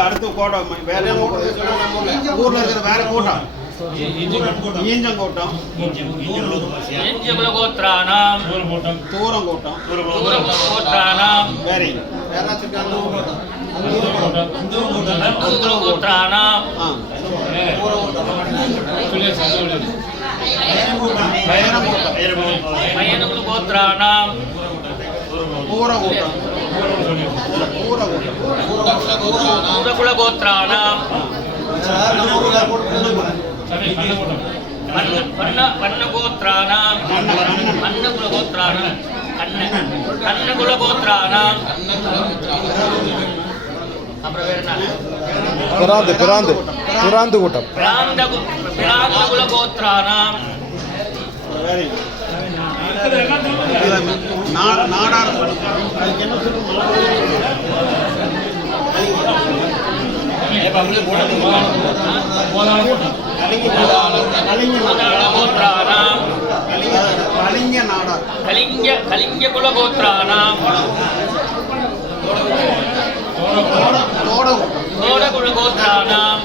அடுத்து கோட்டம் வேற ஊர்ல இருக்கிற வேற கூட்டம் ஈஞ்சங்கோட்டம் கோத்திரானாம் தூரங்கோட்டம் வேற கோத்திரானாம் பயனுகுல கோத்திரானாம் பூரகோட்டம் பூரகுல கோத்திரானாம் பன்னகோத்திரானாம் அன்னகுல கோத்திரானாம் கண்ணகுல கோத்திரானாம் அப்புறம் வேற என்ன பிராந்து கூட்டம் பிராந்தகுல கோத்திரானாம் நாடார் கலிங்க குல கோத்திரானாம் தோட குல கோத்திரானாம்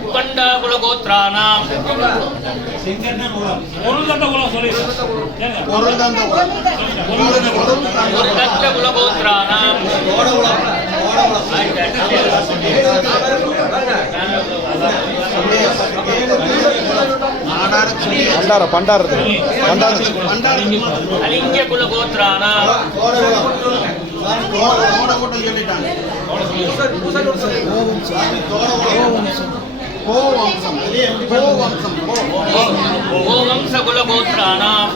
உப்பண்டா குல கோத்திரானாம் ஒருதண்ட குல கோத்திரானாம் கலிங்க குல கோத்திரானாம் கோவம்ச குல கோத்திரானாம்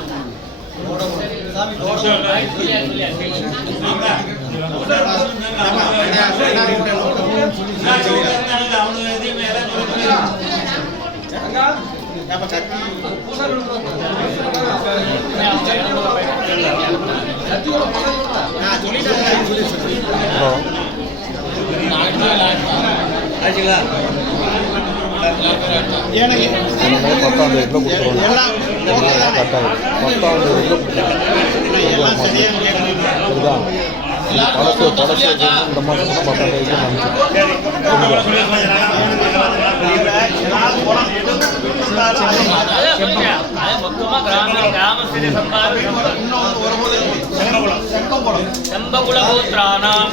செம்பகுல கோத்திரானாம்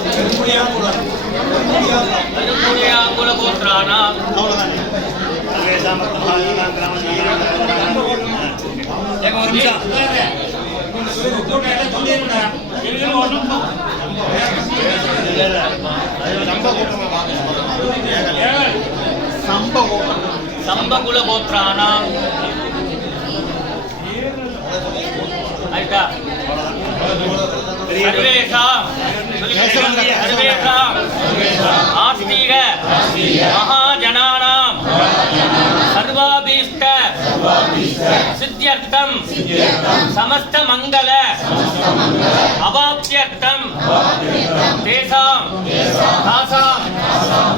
குல கோத்திரானாம் சம்பகுல கோத்திரானாம் ஆஸ்திக மகாஜனானாம் சர்வாபீஷ்ட சித்யர்த்தம் சமஸ்த மங்கள அவாப்த்யர்த்தம் தேசாம் தாசாம்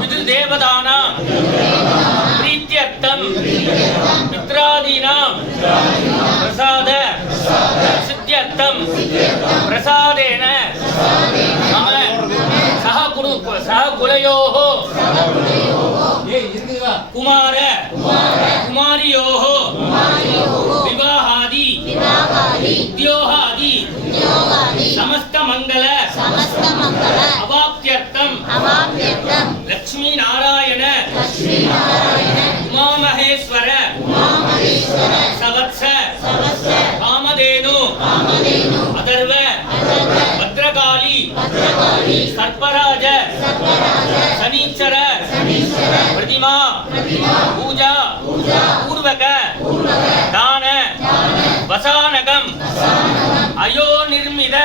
பிதுர்தேவதானாம் பிரீத்யர்த்தம் மித்ராதீனாம் பிரசாத சித்யர்த்தம் பிரசாதேன மம சஹ குலயோஹ குமார குமாரியோஹ விவாஹாதி உத்யோகாதி சமஸ்த மங்கள அவாப்த்யர்த்தம் லக்ஷ்மீ நாராயண உமாமகேஸ்வர சவத்ஸ காமதேனு அதர்வ பத்ரகாளி சர்ப்பராஜ சனீச்சர பிரதிமா பூஜா பூர்வக தான வசானகம் அயோ நிர்மித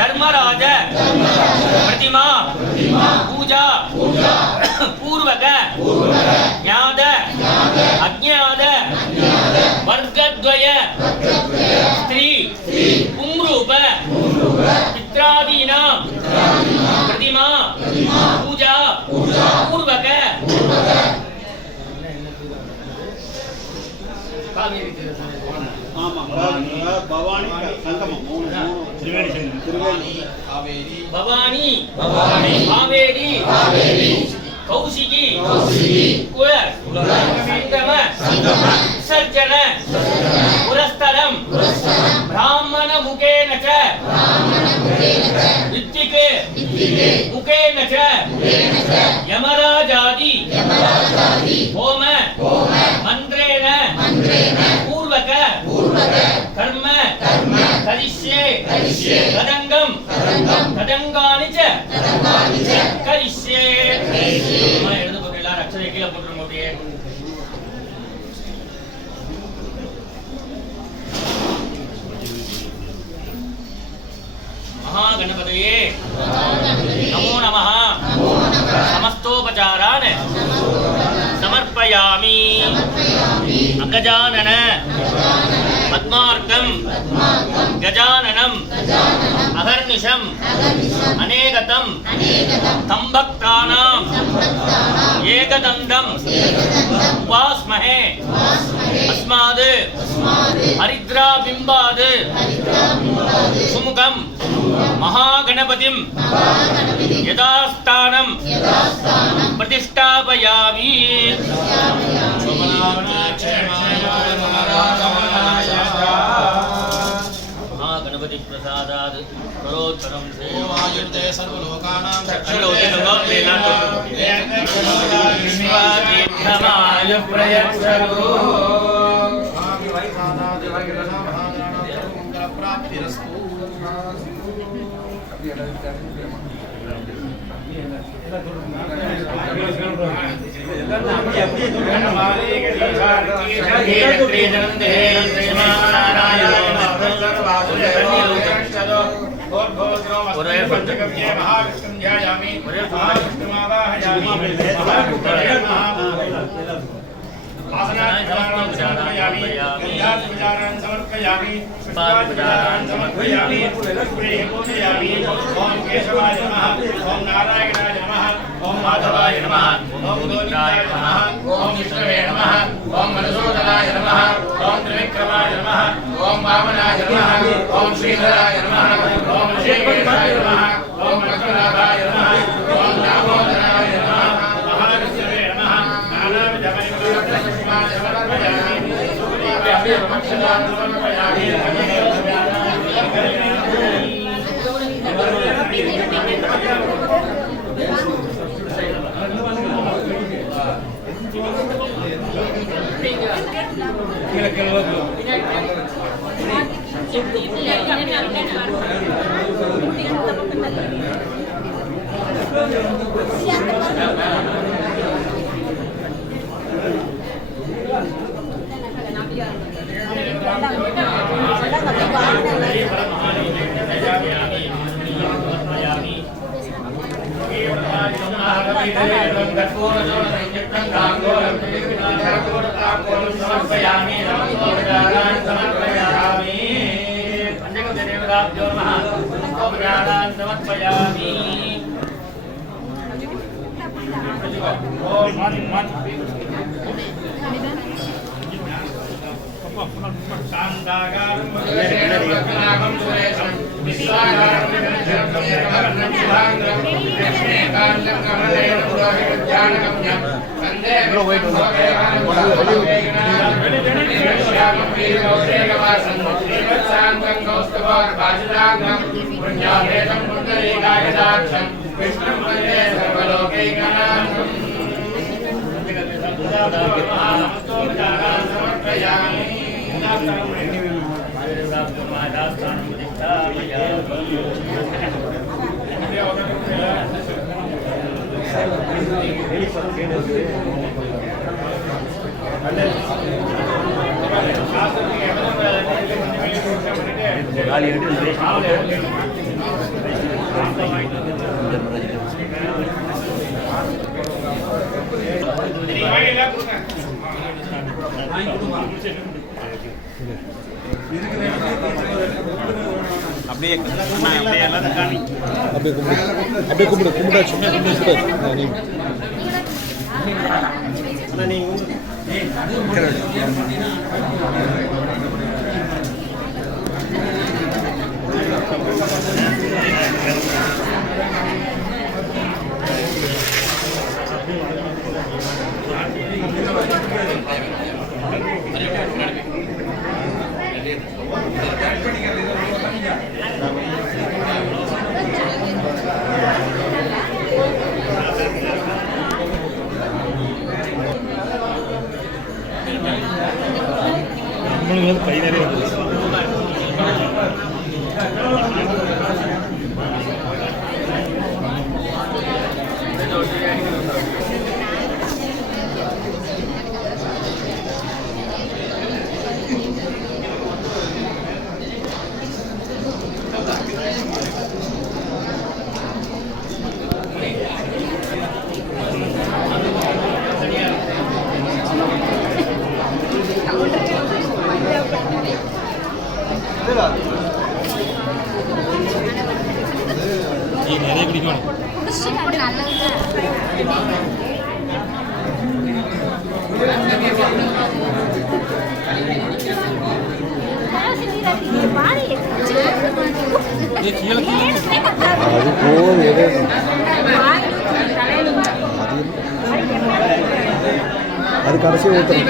தர்மராஜ பிரதிமா பூஜா பூர்வக ஞாத அஜ்ஞாத வர்க்கத்வய ஸ்திரீ பும்ரூப பித்ராதீனாம் பிரதிமா பூஜா பூர்வக ஆமா பவானி சங்கமம் திருவேணி பவானி காவேரி கௌசிகி குல சங்கம விசர்ஜன புரஸ்தரம் பிராமண முகேன ச வித்திகே முகேன ச யமராஜாதி ஹோம மந்திரேன பூர்வக கர்ம கரிஷ்யே ததங்கம் ததங்கானி ச கரிஷ்யே. எழுத போட்டு எல்லாரும் அக்ஷரை கீழே போட்டுருங்க அப்படியே. महागणपतये नमो नमः समस्तोपचारान् समर्पयामि. अगजानन पद्मार्कं गजाननं अहर्निशम् अनेकतं तम्भक्तानां एकदन्तं उपास्महे अस्माद् हरिद्राबिम्बाद् सुमुखं महागणपतिं यथास्थानं प्रतिष्ठापयामि. महागणपति प्रसादात् करोत्तरं सेवायुक्ते सर्वलोकानां चक्षुरोचनगोप्रेणाय प्रयच्छतु. समर्पयामि समर्पयामि पूजयामि. ओम केशवाय नमः, ओम नारायणाय नमः, ओम माधवाय नमः, ओम गोविंदाय नमः, ओम विष्णवे नमः, ओम मधुसूदनाय नमः, ओम त्रिविक्रमाय नमः, ओम वामनाय नमः, ओम श्रीधराय नमः, ओम ऋषिकेशाय नमः, ओम रघुनाथाय नमः, ओम दामोदराय नमः, महाविष्णवे नमः. नानाविधमणिमणिपुष्पाणि समर्पयामि. அப்படியே அப்படியே எல்லாரும் காணி அப்படியே கும்பிடு கும்பிடாச்சு நீங்க கை நிறைய நிறைய குடிக்கணும். அது போதும் அது கடைசி ஊற்றுறேன்.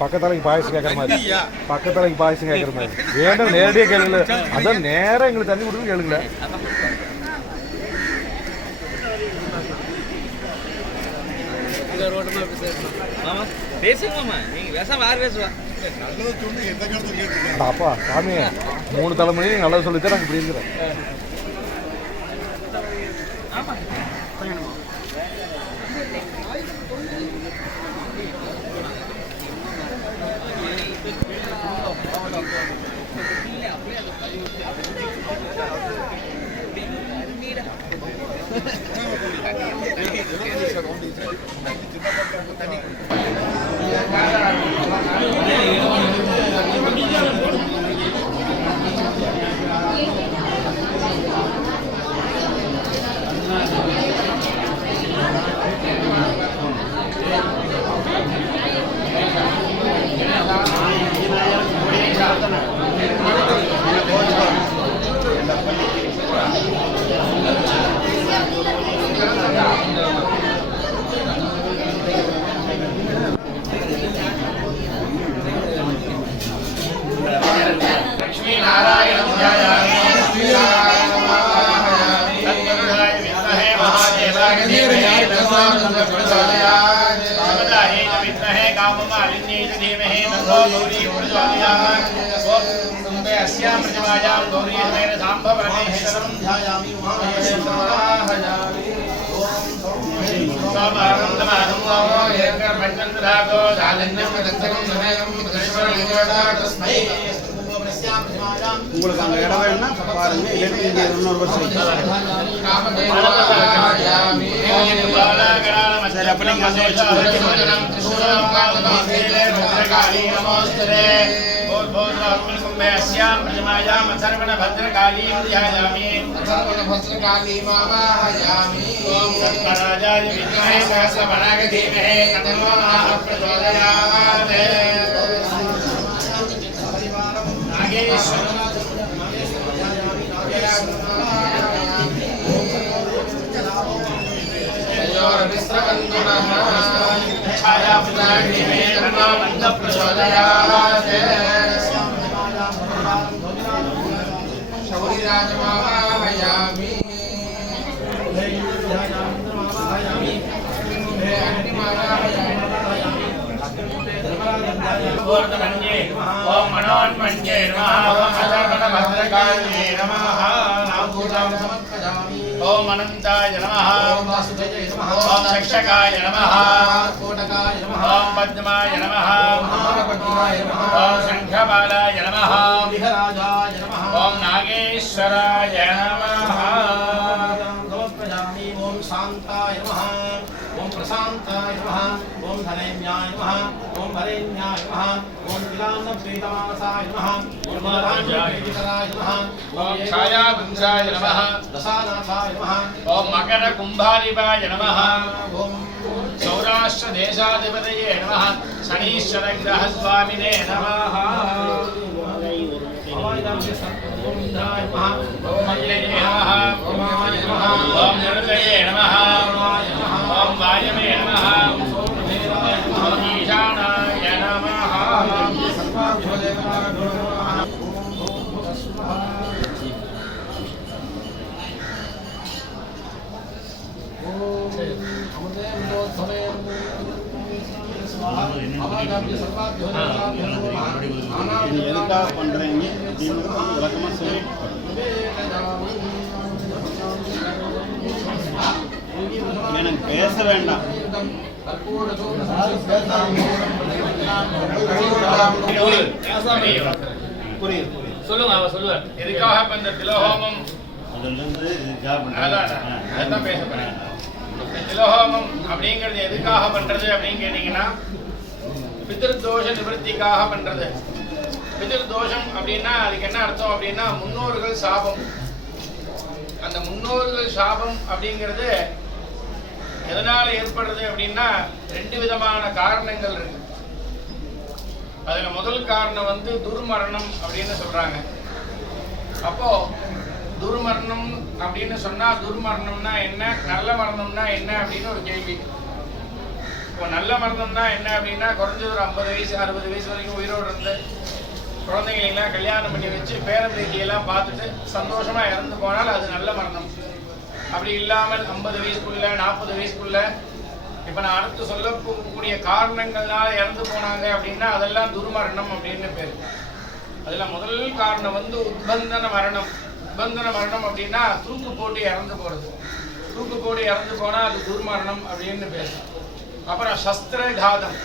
பக்கத்தாலைக்கு பாயசம் கேட்குற மாதிரி பக்கத்தாலைக்கு பாயசம் கேட்குற மாதிரி வேண்டாம் நேரடியாக கேளுங்கள அதான் நேரம் எங்களுக்கு தண்ணி கொடுத்து கேளுங்கள அப்பா சாமி 3 தலைமுறையும் நீங்க நல்லா சொல்லித்தான் நாங்கள் இப்படி இருக்கிறோம். मम अलिन्यैत धीमहि तन्नो गौरी प्रचोदयात् ओम तुम्बे अस्यां प्रतिमायां गौरी समेत साम्ब परमेश्वरं ध्यायामि उमामहेश्वराहयामि ओम समारंभमानं येकर पंचन्द्रागो दालन्यं दत्तकं समेतं कृष्णलिङ्गोडा तस्मै உங்களுக்கு அந்த இடம் வேணும்னா பாருங்க, இல்லைன்னா இங்கே இன்னொரு வருஷம் சரி. அப்ப நீங்க அந்த ओम मनोन्मन्ये नमः ओम अधर्मभद्रकाये नमः ओम अनंताय नमः ओम वासुदेवाय नमः ओम रक्षकाय नमः कोटकाय नमः ओम पद्माय नमः ओम शंखबालाय नमः विहराजाय नमः ओम नागेश्वराय नमः ओम शांताय नमः ओम प्रशांताय नमः ओम धनेन्याय नमः ओम भरेन्याय नमः ओम विलानप्रीतमानसाय नमः ओम महाराजाय नमः ओम छायावंशाय नमः दशानाथाय नमः ओम मकर कुंभारिवाय नमः ओम सौराष्ट्र देशाधिपतये नमः शनीश्वर ग्रह स्वामिने नमः ओम इंद्राय नमः ओम अग्नये नमः ओम आय नमः ओम निरुतये नमः ओम वायवे नमः ओम ईशानाय नमः எதுக்காக பண்றீங்க விளக்கமா சொல்லி எனக்கு பேச வேண்டாம். புரியுது. சொல்லுங்க, அவ சொல்லுவார். எதுக்காக இப்ப இந்த திலோஹோமம் அதான் பேச போறேன். திலோஹோமம் அப்படிங்கிறது எதுக்காக பண்றது அப்படின்னு கேட்டீங்கன்னா பிதிர்தோஷ நிவர்த்திக்காக பண்றது. பிதிர்தோஷம் அப்படின்னா அதுக்கு என்ன அர்த்தம் அப்படின்னா முன்னோர்கள் சாபம். அந்த முன்னோர்கள் சாபம் அப்படிங்கிறது எதனால ஏற்படுறது அப்படின்னா ரெண்டு விதமான காரணங்கள் இருக்கு. அதுல முதல் காரணம் வந்து துர்மரணம் அப்படின்னு சொல்றாங்க. அப்போ துர்மரணம் அப்படின்னு சொன்னா துர்மரணம்னா என்ன, நல்ல மரணம்னா என்ன அப்படின்னு ஒரு கேள்வி. இப்போ நல்ல மரணம்னா என்ன அப்படின்னா குறைஞ்சது ஒரு 50 வயசு 60 வயசு வரைக்கும் உயிரோடு இருந்து குழந்தைங்களெல்லாம் கல்யாணம் பண்ணி வச்சு பேரம்பேட்டியெல்லாம் பார்த்துட்டு சந்தோஷமா இறந்து போனால் அது நல்ல மரணம். அப்படி இல்லாமல் 50 வயசுக்குள்ள 40 வயசுக்குள்ள இப்போ நான் அடுத்து சொல்லக்கூடிய காரணங்கள்னால இறந்து போனாங்க அப்படின்னா அதெல்லாம் துர்மரணம் அப்படின்னு பேர். அதுல முதல் காரணம் வந்து உத்பந்தன மரணம். உத்பந்தன மரணம் அப்படின்னா தூக்கு போட்டு இறந்து போறது. தூக்கு போட்டு இறந்து போனா அது துர்மரணம் அப்படின்னு பேர். அப்புறம் சஸ்திரகாதம்,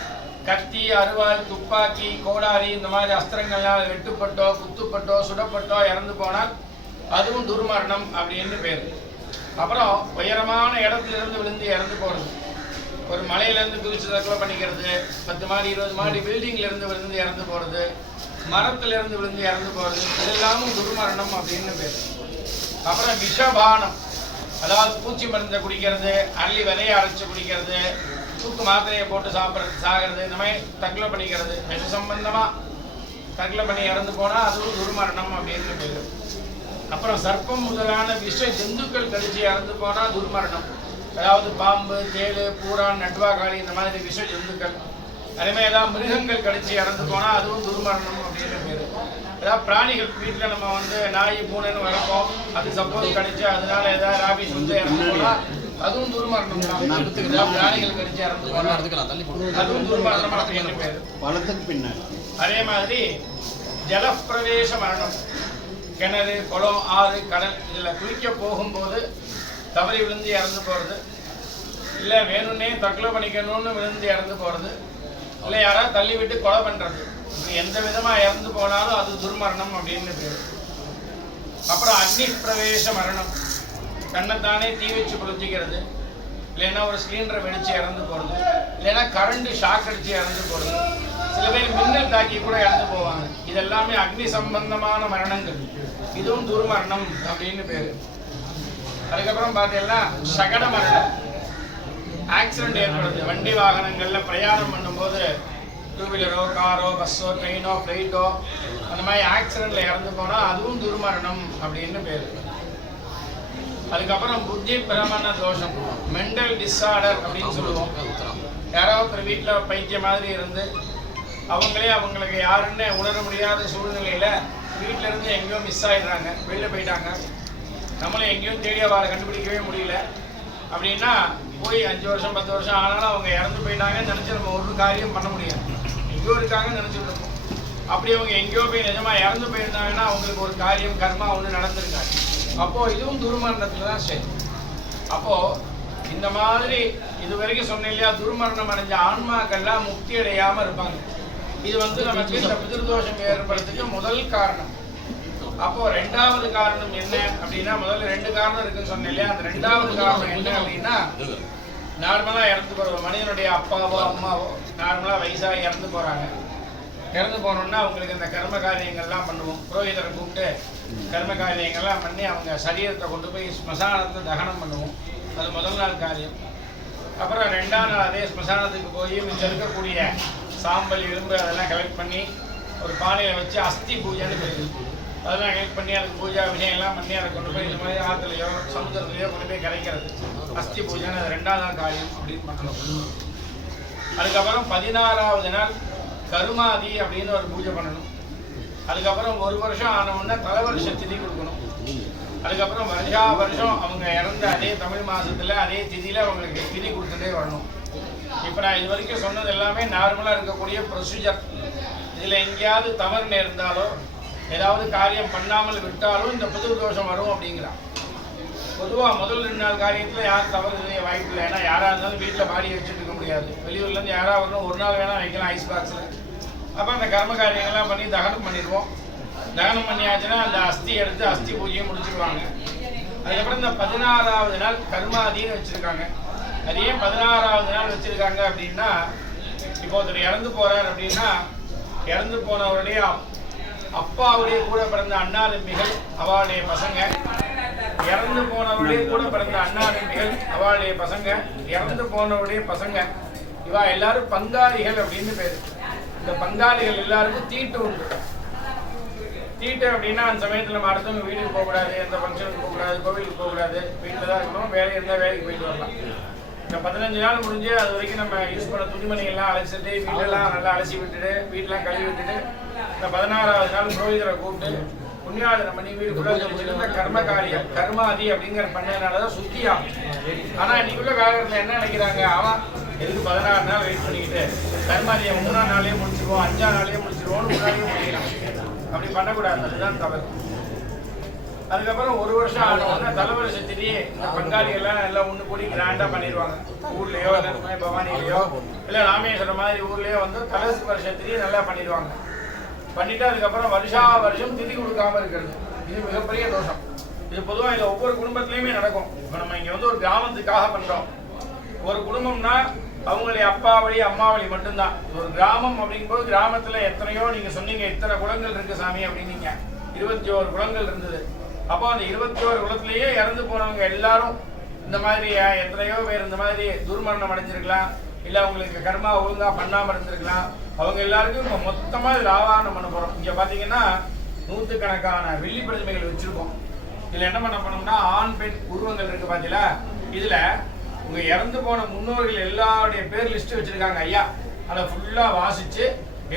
கத்தி, அருவாள், துப்பாக்கி, கோடாரி இந்த மாதிரி அஸ்திரங்கள்லாம் வெட்டுப்பட்டோ குத்துப்பட்டோ சுடப்பட்டோ இறந்து போனால் அதுவும் துர்மரணம் அப்படின்னு பேர். அப்புறம் உயரமான இடத்துல இருந்து விழுந்து இறந்து போறது. ஒரு மலையிலேருந்து குதிச்சு தற்கொலை பண்ணிக்கிறது, 10 மாடி 20 மாடி பில்டிங்ல இருந்து விழுந்து இறந்து போறது, மரத்துல இருந்து விழுந்து இறந்து போறது, இதெல்லாமும் துர்மரணம் அப்படின்னு பேர். அப்புறம் விஷபானம், அதாவது பூச்சி மருந்தை குடிக்கிறது, அள்ளி விதையை அரைச்சு குடிக்கிறது, தூக்கு மாத்திரையை போட்டு சாப்பிட்றது, சாகிறது, இந்த மாதிரி தற்கொலை பண்ணிக்கிறது, விஷ சம்பந்தமா தற்கொலை பண்ணி இறந்து போனா அதுவும் துர்மரணம் அப்படின்னு பேர். அப்புறம் சர்ப்பம் முதலான விஷ ஜந்துக்கள் கடிச்சு இறந்து போனா துர்மரணம். அதாவது பாம்பு, தேளு, பூரான், நட்வாகாளி இந்த மாதிரி விஷ ஜந்துக்கள். அதேமாதிரி ஏதாவது மிருகங்கள் கடிச்சு இறந்து போனா அதுவும் துர்மரணம் அப்படின்னு பேரு. ஏதாவது பிராணிகள் வீட்டில் நம்ம வந்து நாய் பூனைன்னு வளர்ப்போம், அது சப்போஸ் கடிச்சு அதனால ஏதாவது ராபிஸ் வந்து இறந்து போனா அதுவும் துர்மரணம் தான். பிராணிகள் கடிச்சு இறந்து போனா அதுவும் துர்மரணம் அப்படின்னு பேரு. பழத்துக்கு பின்னாடி அதே மாதிரி ஜலப்பிரவேச மரணம், கிணறு, குளம், ஆறு, கடல் இதில் குளிக்க போகும்போது தவறி விழுந்து இறந்து போகிறது, இல்லை வேணும்னே தற்கொலை பண்ணிக்கணும்னு விழுந்து இறந்து போகிறது, இல்லை யாராவது தள்ளி விட்டு கொலை பண்ணுறது, எந்த விதமாக இறந்து போனாலும் அது துர்மரணம் அப்படின்னு பேர். அப்புறம் அக்னி பிரவேச மரணம், கண்ணைத்தானே தீ வச்சு குளிச்சிக்கிறது, இல்லைன்னா ஒரு சிலிண்டரை வெடிச்சு இறந்து போகிறது, இல்லைன்னா கரண்ட் ஷாக் அடிச்சு இறந்து போகிறது, சில பேர் மின்னல் தாக்கி கூட இறந்து போவாங்க. இதெல்லாமே அக்னி சம்பந்தமான மரணங்கள், இதுவும் துர்மரணம் அப்படின்னு பேரு. அதுக்கப்புறம் பார்த்தீங்கன்னா சகட மரணம், ஆக்சிடென்ட் ஏற்படுது. வண்டி வாகனங்கள்ல பிரயாணம் பண்ணும்போது டூ வீலரோ, காரோ, பஸ்ஸோ, ட்ரெயினோ, ஃப்ளைட்டோ அந்த மாதிரி ஆக்சிடென்ட்ல இறந்து போனா அதுவும் துர்மரணம் அப்படின்னு பேரு. அதுக்கப்புறம் புத்தி பிரமண தோஷம், மென்டல் டிஸார்டர் அப்படின்னு சொல்லுவோம். யாராவது ஒரு வீட்டில் பைத்திய மாதிரி இருந்து அவங்களே அவங்களுக்கு யாருன்னு உணர முடியாத சூழ்நிலையில வீட்டில இருந்து எங்கேயோ மிஸ் ஆயிடுறாங்க, வெளில போயிட்டாங்க, நம்மளும் எங்கேயும் தேடி அவரை கண்டுபிடிக்கவே முடியல அப்படின்னா போய் 5 வருஷம் 10 வருஷம் ஆனாலும் அவங்க இறந்து போயிட்டாங்கன்னு நினைச்சு நம்ம ஒரு காரியம் பண்ண முடியாது. எங்கேயோ இருக்காங்கன்னு நினைச்சிட்டு இருக்கோம். அப்படி அவங்க எங்கேயோ போய் நிஜமா இறந்து போயிருந்தாங்கன்னா அவங்களுக்கு ஒரு காரியம் கர்மா ஒன்று நடந்திருக்காங்க. அப்போ இதுவும் துர்மரணத்துல தான் சரி. அப்போ இந்த மாதிரி இதுவரைக்கும் சொன்ன இல்லையா, துர்மரணம் அடைஞ்ச ஆன்மாக்கள்லாம் முக்தி அடையாம இருப்பாங்க. இது நமக்கு இந்த பிதிர்தோஷம் ஏற்படுறதுக்கு முதல் காரணம். அப்போ 2வது காரணம் என்ன அப்படின்னா, முதல்ல 2 காரணம் இருக்குன்னு சொன்னேன் இல்லையா, அந்த 2வது காரணம் என்ன அப்படின்னா, நார்மலா இறந்து போற மனிதனுடைய அப்பாவோ அம்மாவோ நார்மலா வயசாகி இறந்து போறாங்க. இறந்து போனோம்னா அவங்களுக்கு இந்த கர்ம காரியங்கள்லாம் பண்ணுவோம். புரோகிதரை கூப்பிட்டு கர்ம காரியங்கள்லாம் பண்ணி அவங்க சரீரத்தை கொண்டு போய் ஸ்மசானத்தை தகனம் பண்ணுவோம். அது முதல் நாள் காரியம். அப்புறம் 2ஆம் நாள் அதே ஸ்மசானத்துக்கு போய் மிச்சம் இருக்கக்கூடிய சாம்பல், எலும்பு அதெல்லாம் கலெக்ட் பண்ணி ஒரு பானையில வச்சு அஸ்தி பூஜைன்னு போயிடுது. அதெல்லாம் கலெக்ட் பண்ணி அதுக்கு பூஜா விஷயம்லாம் பண்ணி அதை கொண்டு போய் இந்த மாதிரி ஆற்றுலையோ சமுத்திரத்துலையோ கொண்டு போய் கரைக்கிறது அஸ்தி பூஜைன்னு. அது 2ஆம் நாள் காரியம் அப்படின்னு பண்ணணும். அதுக்கப்புறம் 16வது நாள் கருமாதி அப்படின்னு ஒரு பூஜை பண்ணணும். அதுக்கப்புறம் 1 வருஷம் ஆனவுடனே தலைவருஷ திதி கொடுக்கணும். அதுக்கப்புறம் வருஷம் அவங்க இறந்த அதே தமிழ் மாசத்துல அதே திதியில அவங்களுக்கு திதி கொடுத்துட்டே வரணும். இப்போ நான் இது வரைக்கும் சொன்னது எல்லாமே நார்மலாக இருக்கக்கூடிய ப்ரொசீஜர். இதில் எங்கேயாவது தவறு நேர்ந்தாலோ ஏதாவது காரியம் பண்ணாமல் விட்டாலும் இந்த புதிர் தோஷம் வரும் அப்படிங்கிறான். பொதுவாக முதல் 2 நாள் காரியத்தில் யாரும் தவறு செய்ய வாய்ப்பு இல்லை. ஏன்னா யாராக இருந்தாலும் வீட்டில் பாடியை வச்சுட்டு இருக்க முடியாது. வெளியூர்லேருந்து யாராவது வரணும், ஒரு நாள் வேணால் வைக்கலாம் ஐஸ் பாக்ஸில். அப்போ அந்த கர்ம காரியங்கள்லாம் பண்ணி தகனம் பண்ணிடுவோம். தகனம் பண்ணியாச்சுன்னா அந்த அஸ்தி எடுத்து அஸ்தி பூஜையை முடிச்சுடுவாங்க. அதுக்கப்புறம் இந்த 16வது நாள் கர்மாதின்னு வச்சுருக்காங்க. அது ஏன் 16வது நாள் வச்சுருக்காங்க அப்படின்னா, இப்போ ஒருத்தர் இறந்து போகிறார் அப்படின்னா, இறந்து போனவருடைய அப்பாவுடைய கூட பிறந்த அண்ணா தம்பிகள் அவளுடைய பசங்க, இறந்து போனவருடைய கூட பிறந்த அண்ணா தம்பிகள் அவளுடைய பசங்க, இறந்து போனவருடைய பசங்க, இவா எல்லாரும் பங்காளிகள் அப்படின்னு பேரு. இந்த பங்காளிகள் எல்லாருக்கும் தீட்டு உண்டு. தீட்டு அப்படின்னா அந்த சமயத்தில் நம்ம அடுத்தவங்க வீட்டுக்கு போகக்கூடாது, எந்த ஃபங்க்ஷனுக்கு போகக்கூடாது, கோவிலுக்கு போகக்கூடாது, வீட்டில் தான் இருக்கணும். வேலை இருந்தால் வேலைக்கு போயிட்டு வரலாம். இந்த 15 நாள் முடிஞ்சு அது வரைக்கும் நம்ம யூஸ் பண்ண துணிமணிகள்லாம் அலசிட்டு வீட்டெல்லாம் நல்லா அலசி விட்டுட்டு வீட்டெல்லாம் கழுவி விட்டுட்டு இந்த 16வது நாள் புரோகிதரை கூப்பிட்டு புண்ணியாதனம் பண்ணி வீட்டுக்குள்ள இந்த கர்ம காரியம் கர்மாதி அப்படிங்கிற பண்ணதுனாலதான் சுத்தியாகும். ஆனா இன்னைக்குள்ள காலகட்டத்தில் என்ன நினைக்கிறாங்க, அவன் எதுக்கு 16 நாள் வெயிட் பண்ணிக்கிட்டு கர்மாதியை 3ஆம் நாளே முடிச்சிருவோம், 5ஆம் நாளே முடிச்சிருவோம்னு முன்னாடியே முடியலாம். அப்படி பண்ணக்கூடாது, அதுதான் தவறு. அதுக்கப்புறம் 1 வருஷம் ஆனோம்னா தலைவருஷ திதி இந்த பங்காளிகள்லாம் எல்லாம் ஒன்று கூடி கிராண்டா பண்ணிடுவாங்க. ஊர்லயோ இல்லை பவானிலையோ இல்லை ராமேஸ்வரம் மாதிரி ஊர்லயோ வந்து தலைவருஷ திதி நல்லா பண்ணிடுவாங்க. பண்ணிட்டு அதுக்கப்புறம் வருஷம் திதி கொடுக்காம இருக்கிறது, இது மிகப்பெரிய தோஷம். இது பொதுவாக இதில் ஒவ்வொரு குடும்பத்திலையுமே நடக்கும். இப்போ நம்ம இங்கே வந்து ஒரு கிராமத்துக்காக பண்றோம். ஒரு குடும்பம்னா அவங்களுடைய அப்பாவளி அம்மாவளி மட்டும்தான். ஒரு கிராமம் அப்படிங்கும்போது கிராமத்துல எத்தனையோ நீங்க சொன்னீங்க இத்தனை குளங்கள் இருக்கு சாமி அப்படின்னீங்க. 21 குளங்கள் இருந்தது. அப்போ அந்த 21 குளத்திலேயே இறந்து போனவங்க எல்லாரும் இந்த மாதிரி எத்தனையோ பேர் இந்த மாதிரி துர்மரணம் அடைஞ்சிருக்கலாம், இல்லை அவங்களுக்கு கர்மா ஒழுங்கா பண்ணாம இருந்திருக்கலாம். அவங்க எல்லாருக்கும் இப்போ மொத்தமா இதுல ஆவாரணம் பண்ண போறோம். இங்க பாத்தீங்கன்னா 100கணக்கான வெள்ளி பிரதிமைகள் வச்சிருக்கோம். இதுல என்ன பண்ண போனோம்னா ஆண் பெண் உருவங்கள் இருக்கு பாத்தீங்களா. இதுல உங்க இறந்து போன முன்னோர்கள் எல்லாருடைய பேர் லிஸ்ட் வச்சிருக்காங்க ஐயா. அதை ஃபுல்லா வாசிச்சு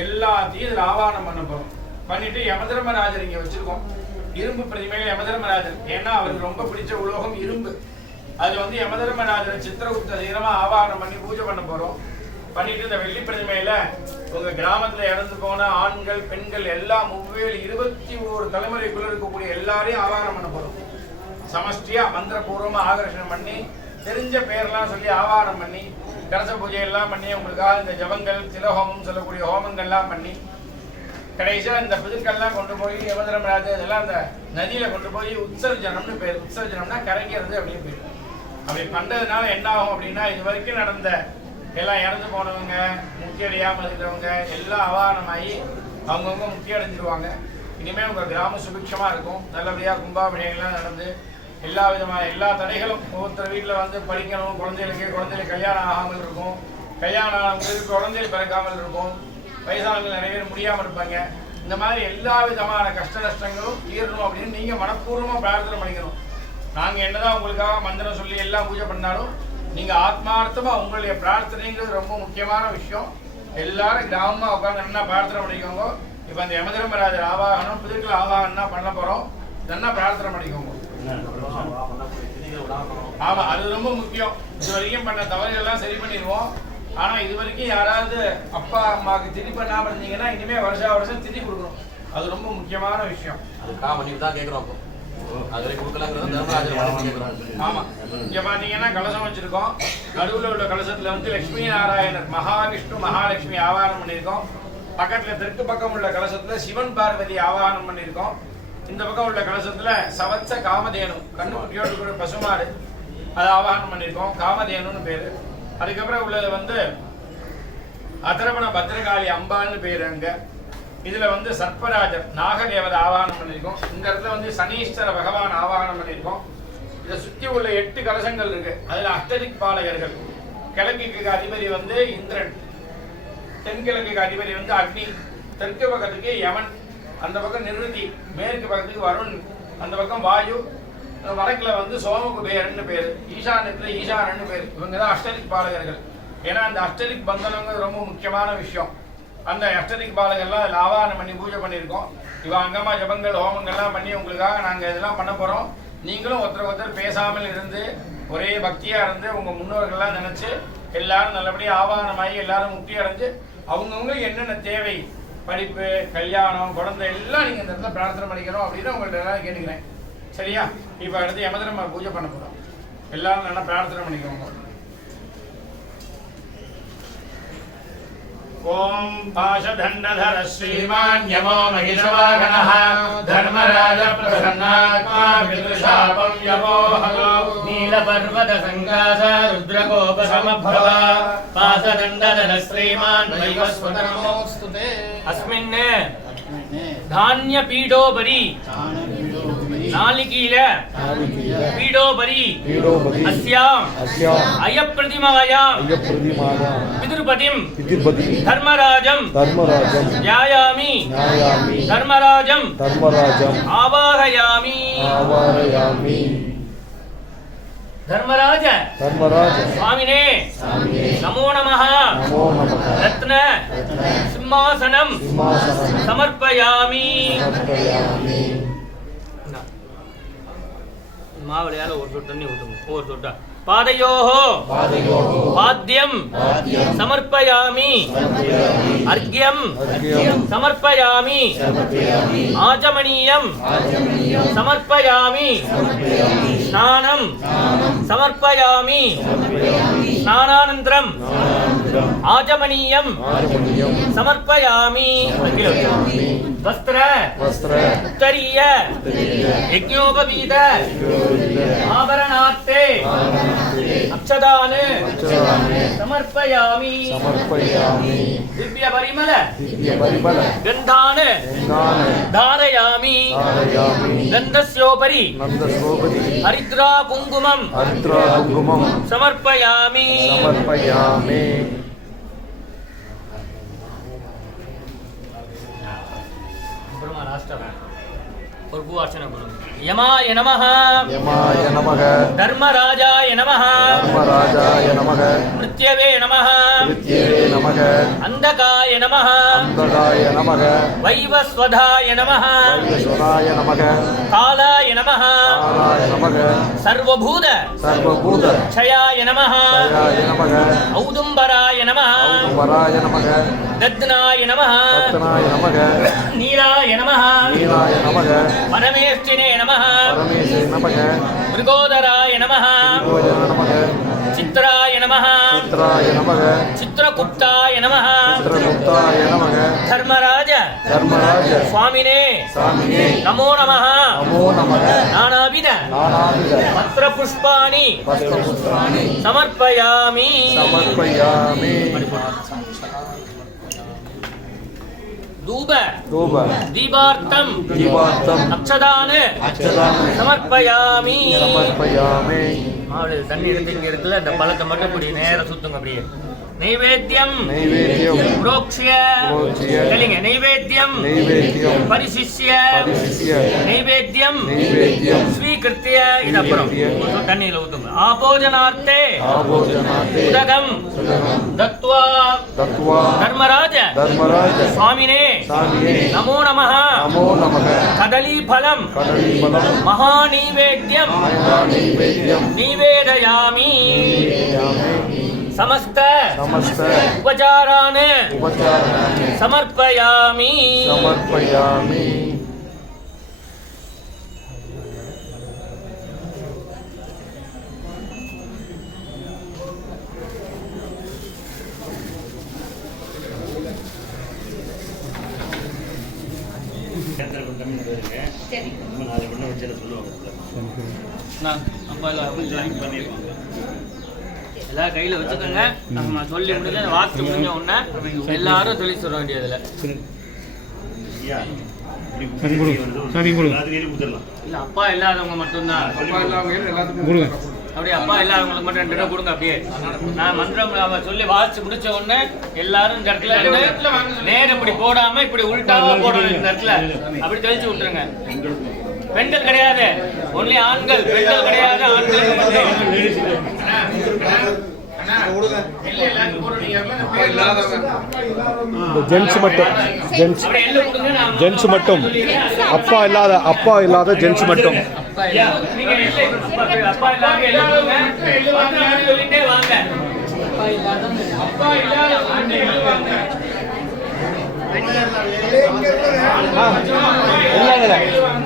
எல்லாத்தையும் இதுல ஆவாரணம் பண்ண போறோம். பண்ணிட்டு யமதர்மராஜர் இங்க வச்சிருக்கோம். இரும்பு பிரதிமையில யமதர்மராஜர், ஏன்னா அவருக்கு ரொம்ப பிடிச்ச உலோகம் இரும்பு. அது வந்து யமதர்மராஜர் சித்திரகுப்த தினமா ஆவாகனம் பண்ணி பூஜை பண்ண போறோம். பண்ணிட்டு இந்த வெள்ளி பிரதிமையில உங்க கிராமத்துல இறந்து போன ஆண்கள் பெண்கள் எல்லாம் 21 தலைமுறைக்குள்ள இருக்கக்கூடிய எல்லாரையும் ஆவாகனம் பண்ண போறோம். சமஷ்டியா மந்திரபூர்வமா ஆகர்ஷணம் பண்ணி தெரிஞ்ச பேர்லாம் சொல்லி ஆவாகனம் பண்ணி கலச பூஜை எல்லாம் பண்ணி உங்களுக்காக இந்த ஜபங்கள் திலஹோமம் சொல்லக்கூடிய ஹோமங்கள்லாம் பண்ணி கடைசியா இந்த பிதுக்கள்லாம் கொண்டு போய் யமதர்மராஜர் இதெல்லாம் அந்த நதியில கொண்டு போய் உற்சர்ஜனம்னு பேர். உற்சர்ஜனம்னா கரைக்கிறது அப்படின்னு பேர். அப்படி பண்றதுனால என்ன ஆகும் அப்படின்னா இது வரைக்கும் நடந்த எல்லாம் இறந்து போனவங்க முக்கிய அடையாமல் இருக்கிறவங்க எல்லாம் அவாரணமாகி அவங்கவுங்க முக்கிய அடைஞ்சிருவாங்க. இனிமேல் உங்கள் கிராமம் சுபிக்ஷமா இருக்கும். நல்லபடியாக கும்பாபிஷேகம்லாம் நடந்து எல்லா விதமான எல்லா தடைகளும் ஒவ்வொருத்தர் வீட்டில் வந்து படிக்கணும், குழந்தைகளுக்கு கல்யாணம் ஆகாமல் இருக்கும், கல்யாணம் ஆனவங்களுக்கு குழந்தைகள் பிறக்காமல் இருக்கும், வயசானவங்க நிறைய பேர் முடியாமல் இருப்பாங்க. இந்த மாதிரி எல்லா விதமான கஷ்ட நஷ்டங்களும் தீரணும் அப்படின்னு நீங்கள் மனப்பூர்வமாக பிரார்த்தனை பண்ணிக்கணும். நாங்கள் என்னதான் உங்களுக்காக மந்திரம் சொல்லி எல்லாம் பூஜை பண்ணாலும் நீங்கள் ஆத்மார்த்தமாக உங்களுடைய பிரார்த்தனைங்கிறது ரொம்ப முக்கியமான விஷயம். எல்லாரும் கிராமமாக உட்காந்து நல்லா பிரார்த்தனை பண்ணிக்கோங்க. இப்போ அந்த யமதர்மராஜர் ஆவாகனம் புதுக்கள் ஆவாகனா பண்ண போகிறோம். நல்லா பிரார்த்தனை பண்ணிக்கோங்க. ஆமா, அது ரொம்ப முக்கியம். இது வரைக்கும் பண்ண தவறுகள்லாம் சரி பண்ணிடுவோம். ஆனா இது வரைக்கும் யாராவது அப்பா அம்மாவுக்கு திதி பண்ணாம இருந்தீங்கன்னா இனிமே வருஷம் திதி கொடுக்கணும். அது ரொம்ப முக்கியமான விஷயம். ஆமா, இங்க பாத்தீங்கன்னா கலசம் வச்சிருக்கோம். நடுவுல உள்ள கலசத்துல வந்து லட்சுமி நாராயணர் மகாவிஷ்ணு மகாலட்சுமி ஆவாகனம் பண்ணியிருக்கோம். பக்கத்துல தெற்கு பக்கம் உள்ள கலசத்துல சிவன் பார்வதி ஆவாகனம் பண்ணியிருக்கோம். இந்த பக்கம் உள்ள கலசத்துல சவச்ச காமதேனு கண்ணுக்குட்டியோடு கூட பசுமாடு அது ஆவாகனம் பண்ணியிருக்கோம். காமதேனுன்னு பேரு. அதுக்கப்புறம் உள்ளது வந்து அதரவண பத்ரகாளி அம்பான்னு பேரு. அங்க இதுல வந்து சர்ப்பராஜர் நாகதேவதை ஆவாகனம் பண்ணியிருக்கோம். இந்த இடத்துல வந்து சனீஸ்வர பகவான் ஆவாகனம் பண்ணியிருக்கோம். இதை சுத்தி உள்ள 8 கலசங்கள் இருக்கு. அதுல அஷ்டதிக் பாலகர்கள். கிழக்குக்கு அதிபதி வந்து இந்திரன், தென்கிழக்கு அதிபதி வந்து அக்னி, தெற்கு பக்கத்துக்கு யமன், அந்த பக்கம் நிருதி, மேற்கு பக்கத்துக்கு வருண், அந்த பக்கம் வாயு, வடக்குல வந்து சோமகுபேரன்னு பேரு, ஈசானத்துல ஈசானன்னு பேரு. இவங்க தான் அஷ்டதிக் பாலகர்கள். ஏன்னா அந்த அஷ்டதிக் பந்தனங்கிறது ரொம்ப முக்கியமான விஷயம். அந்த அஷ்டதிக் பாலகர்லாம் அதில் ஆவாகனம் பண்ணி பூஜை பண்ணியிருக்கோம். இவ அங்கமா ஜபங்கள் ஹோமங்கள்லாம் பண்ணி உங்களுக்காக நாங்கள் இதெல்லாம் பண்ண போகிறோம். நீங்களும் ஒருத்தர் பேசாமல் இருந்து ஒரே பக்தியாக இருந்து உங்கள் முன்னோர்கள்லாம் நினச்சி எல்லாரும் நல்லபடியாக ஆவாகனமாகி எல்லாரும் முக்தி அடைஞ்சு அவங்கவுங்களுக்கு என்னென்ன தேவை, படிப்பு, கல்யாணம், குழந்தை எல்லாம் நீங்கள் இந்த இடத்துல பிரார்த்தனை பண்ணிக்கணும் அப்படின்னு உங்கள்ட்ட எல்லாரும் கேட்டுக்கிறேன். சரியா? இப்போ அடுத்து யமதர்ம பூஜை பண்ண போகிறோம். எல்லாரும் நல்லா பிரார்த்தனை பண்ணிக்கோங்க. ஓம் பாஷதண்டதர ஸ்ரீமான் யமோ மகிஷவாகனஹ தர்மராஜ பிரசன்னாத்மா விதுஷாபம் யமோ ஹலோ நீலபர்வத சங்காச ருத்ரகோப சமப்ரவ பாஷதண்டதர ஸ்ரீமான் வைவஸ்வதனமோஸ்துதே. அஸ்மின் தான்ய பீடோபரி நாலிகீல பீடோபரி அஸ்யாம் அயப்பிரதிமாயாம் பிதுர்பதிம் தர்மராஜம் ஞாயாமி தர்மராஜம் ஆவாஹயாமி. धर्मराज स्वामिने नमो नमः. रत्न सिंहासनं समर्पयामि. मावळ्याला ஒரு சொட்டு தண்ணி ஊத்துங்க. ஒரு சொட்டா पादयोः पाद्यं समर्पयामि. अर्घ्यं समर्पयामि. आचमनीयं समर्पयामि. स्नानं समर्पयामि. स्नानानन्तरं आचमनीयं समर्पयामि. वस्त्र उत्तरीय यज्ञोपवीत आभरणार्थे अक्षदान समर्पयामि. दिव्य परिमल गन्धान धारयामि. गन्धस्योपरि हरिद्रा कुङ्कुमं समर्पयामि. और पूर्वार्चना करो. यमाय नमः. यमाय नमः. धर्मराजाय नमः. धर्मराजाय नमः. मृत्यवे नमः. मृत्यवे नमः. अंधकाय नमः. अंधकाय नमः. वैवस्वधाय नमः. वैवस्वधाय नमः. कालाय नमः. कालाय நமக சர்வபூத சர்வபூத க்ஷயாய நமः க்ஷயாய நமக ஔதும்பராய நமः ஔதும்பராய நமக தத்னாய நமः ரத்னாய நமக நீலாய நமः நீலாய நமக பரமேஷ்டினே நமः பரமேசே நமக மிருகோதராய நமः விபோஜன நமக சித்ராய நமः சித்ராய நமக சித்ரகுப்தாய நமः சித்ரகுப்தாய நமக தர்மராஜ தர்மராஜ சுவாமினே சாமியே நமோ நமः நமோ நமக நானாவித நானாவித பத்ர புஷ்பாணி வஸ்திரபுஷ்பாணி சமர்ப்பயாமி சமர்ப்பயாமி தூப தூப தீபார்த்தம் தீபார்த்தம் அக்ஷதான அக்ஷதான சமர்ப்பயாமி சமர்ப்பயாமி மாவுல தண்ணி எடுத்து இங்க இருக்குல்ல அந்த பழத்தை மட்டும் இப்படி நேரா சுத்துங்க அப்படியே நைவேத்யம் நைவேத்யம் புரோக்ஷ்ய புரோக்ஷ்ய கேளுங்க நைவேத்யம் நைவேத்யம் பரிசிஷ்ய பரிசிஷ்ய நைவேத்யம் நைவேத்யம் ஸ்வீகிருத்திய இது அப்புறம் ஸ்வீகிருத்திய தண்ணியில ஊத்துங்க ஆபோஜனார்த்தே ஆபோஜனாதே உதகம் சுதகம் தத்வா தத்வா தர்மராஜ தர்மராஜ சுவாமினே சாமியே நமோ நமः நமோ நமக கதலீபலம் கடலிபலம் மகாநீவேத்யம் நைவேத்யம் நிவேதயாமி நைவேத்யாமி समस्त समस्त उपचारान् उपचाराणि समर्पयामि समर्पयामि எல்லாம் கையில வச்சுக்கோங்க. நம்ம சொல்லி முடிஞ்ச வாக்கு முடிஞ்ச உடனே எல்லாரும் சொல்லி சொல்ல வேண்டியதுல இல்ல அப்பா இல்லாதவங்க மட்டும்தான் அப்படியே அப்பா இல்லாதவங்களுக்கு மட்டும் 2 ரூபா கொடுங்க. அப்படியே நான் மந்திரம் சொல்லி வாசிச்சு முடிச்ச உடனே எல்லாரும் இந்த இடத்துல நேரம் இப்படி போடாம இப்படி உள்டாவா போடணும். இந்த இடத்துல அப்படி தெளிச்சு விட்டுருங்க. பெண்கள் கிடையாது, ஒன்லி ஆண்கள். பெண்கள் கிடையாது, ஆண்கள். ஜென்ஸ் மட்டும் ஜென்ஸ் மட்டும் அப்பா இல்லாத ஜென்ஸ் மட்டும் நீங்க அப்பா இல்லாத எல்லாம் சொல்லிட்டே வாங்க. அப்பா இல்லாத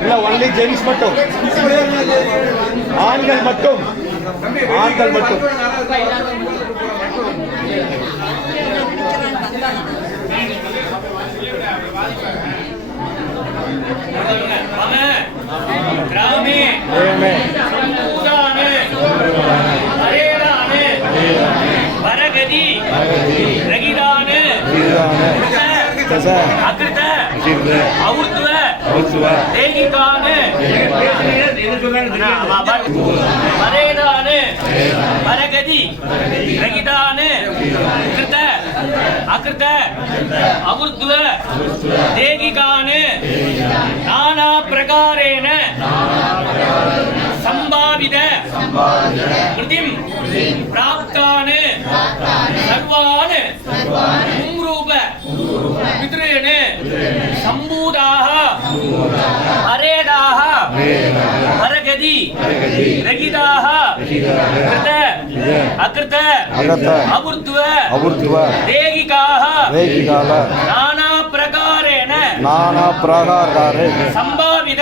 இல்ல ஒன்லி ஜென்ஸ் மட்டும், ஆண்கள் மட்டும், ஆண்கள் மட்டும். கிராமே வரகதி ரகிதானு அகிருத அவுர்த்வ தேகிகானு வரேதானு வரகதி ரகிதானு கிருத அகிருத அவுர்த்வ தேகிகானு நானா பிரகாரேன சம்பாவித கிருதிம் பிராப்தானு சர்வான் உம்ரூப பித்ரேன சம்பூதாக அரேதாக அரகதி ரகிதாக கிருத அகிருத அவுர்த்வ தேகிகாக நானா பிரகாரேன சம்பாவித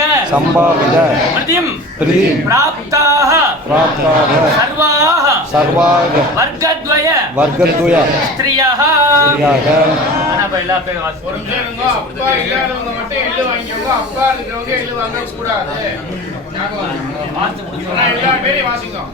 கிருதிம் பிராப்தாக சர்வாக வர்க்கத்வய ஸ்திரியாக. ஒரு நிமிஷம் அப்பா இல்லாதவங்க மட்டும் எள்ளு வாங்கிக்கோங்க, அப்பா இருக்கிறவங்க எள்ளு வாங்க கூடாது. எல்லா பேரையும் வாசிக்கோம்.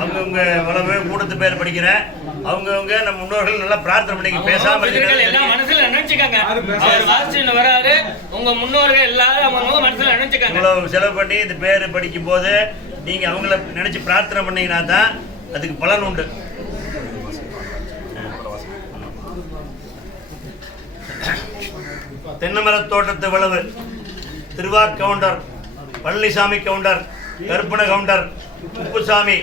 அவங்கவுங்க வளவு கூட்டத்து பேர் படிக்கிறேன். அவங்கவுங்க நம்ம முன்னோர்கள் நல்லா பிரார்த்தனை பண்ணி பேசாம எல்லாம் மனசுல நினைச்சுக்காங்க. அவர் வாசிச்சு வராரு, உங்க முன்னோர்கள் எல்லாரும் அவங்க மனசுல நினைச்சுக்காங்க. இவ்வளவு செலவு பண்ணி இந்த பேர் படிக்கும் போது நீங்க அவங்கள நினைச்சு பிரார்த்தனை பண்ணீங்கன்னா தான் அதுக்கு பலன் உண்டு. தென்னமர தோட்டத்து வளவு திருவா கவுண்டர், பழனிசாமி கவுண்டர், கருப்பண கவுண்டர், உப்புசாமி,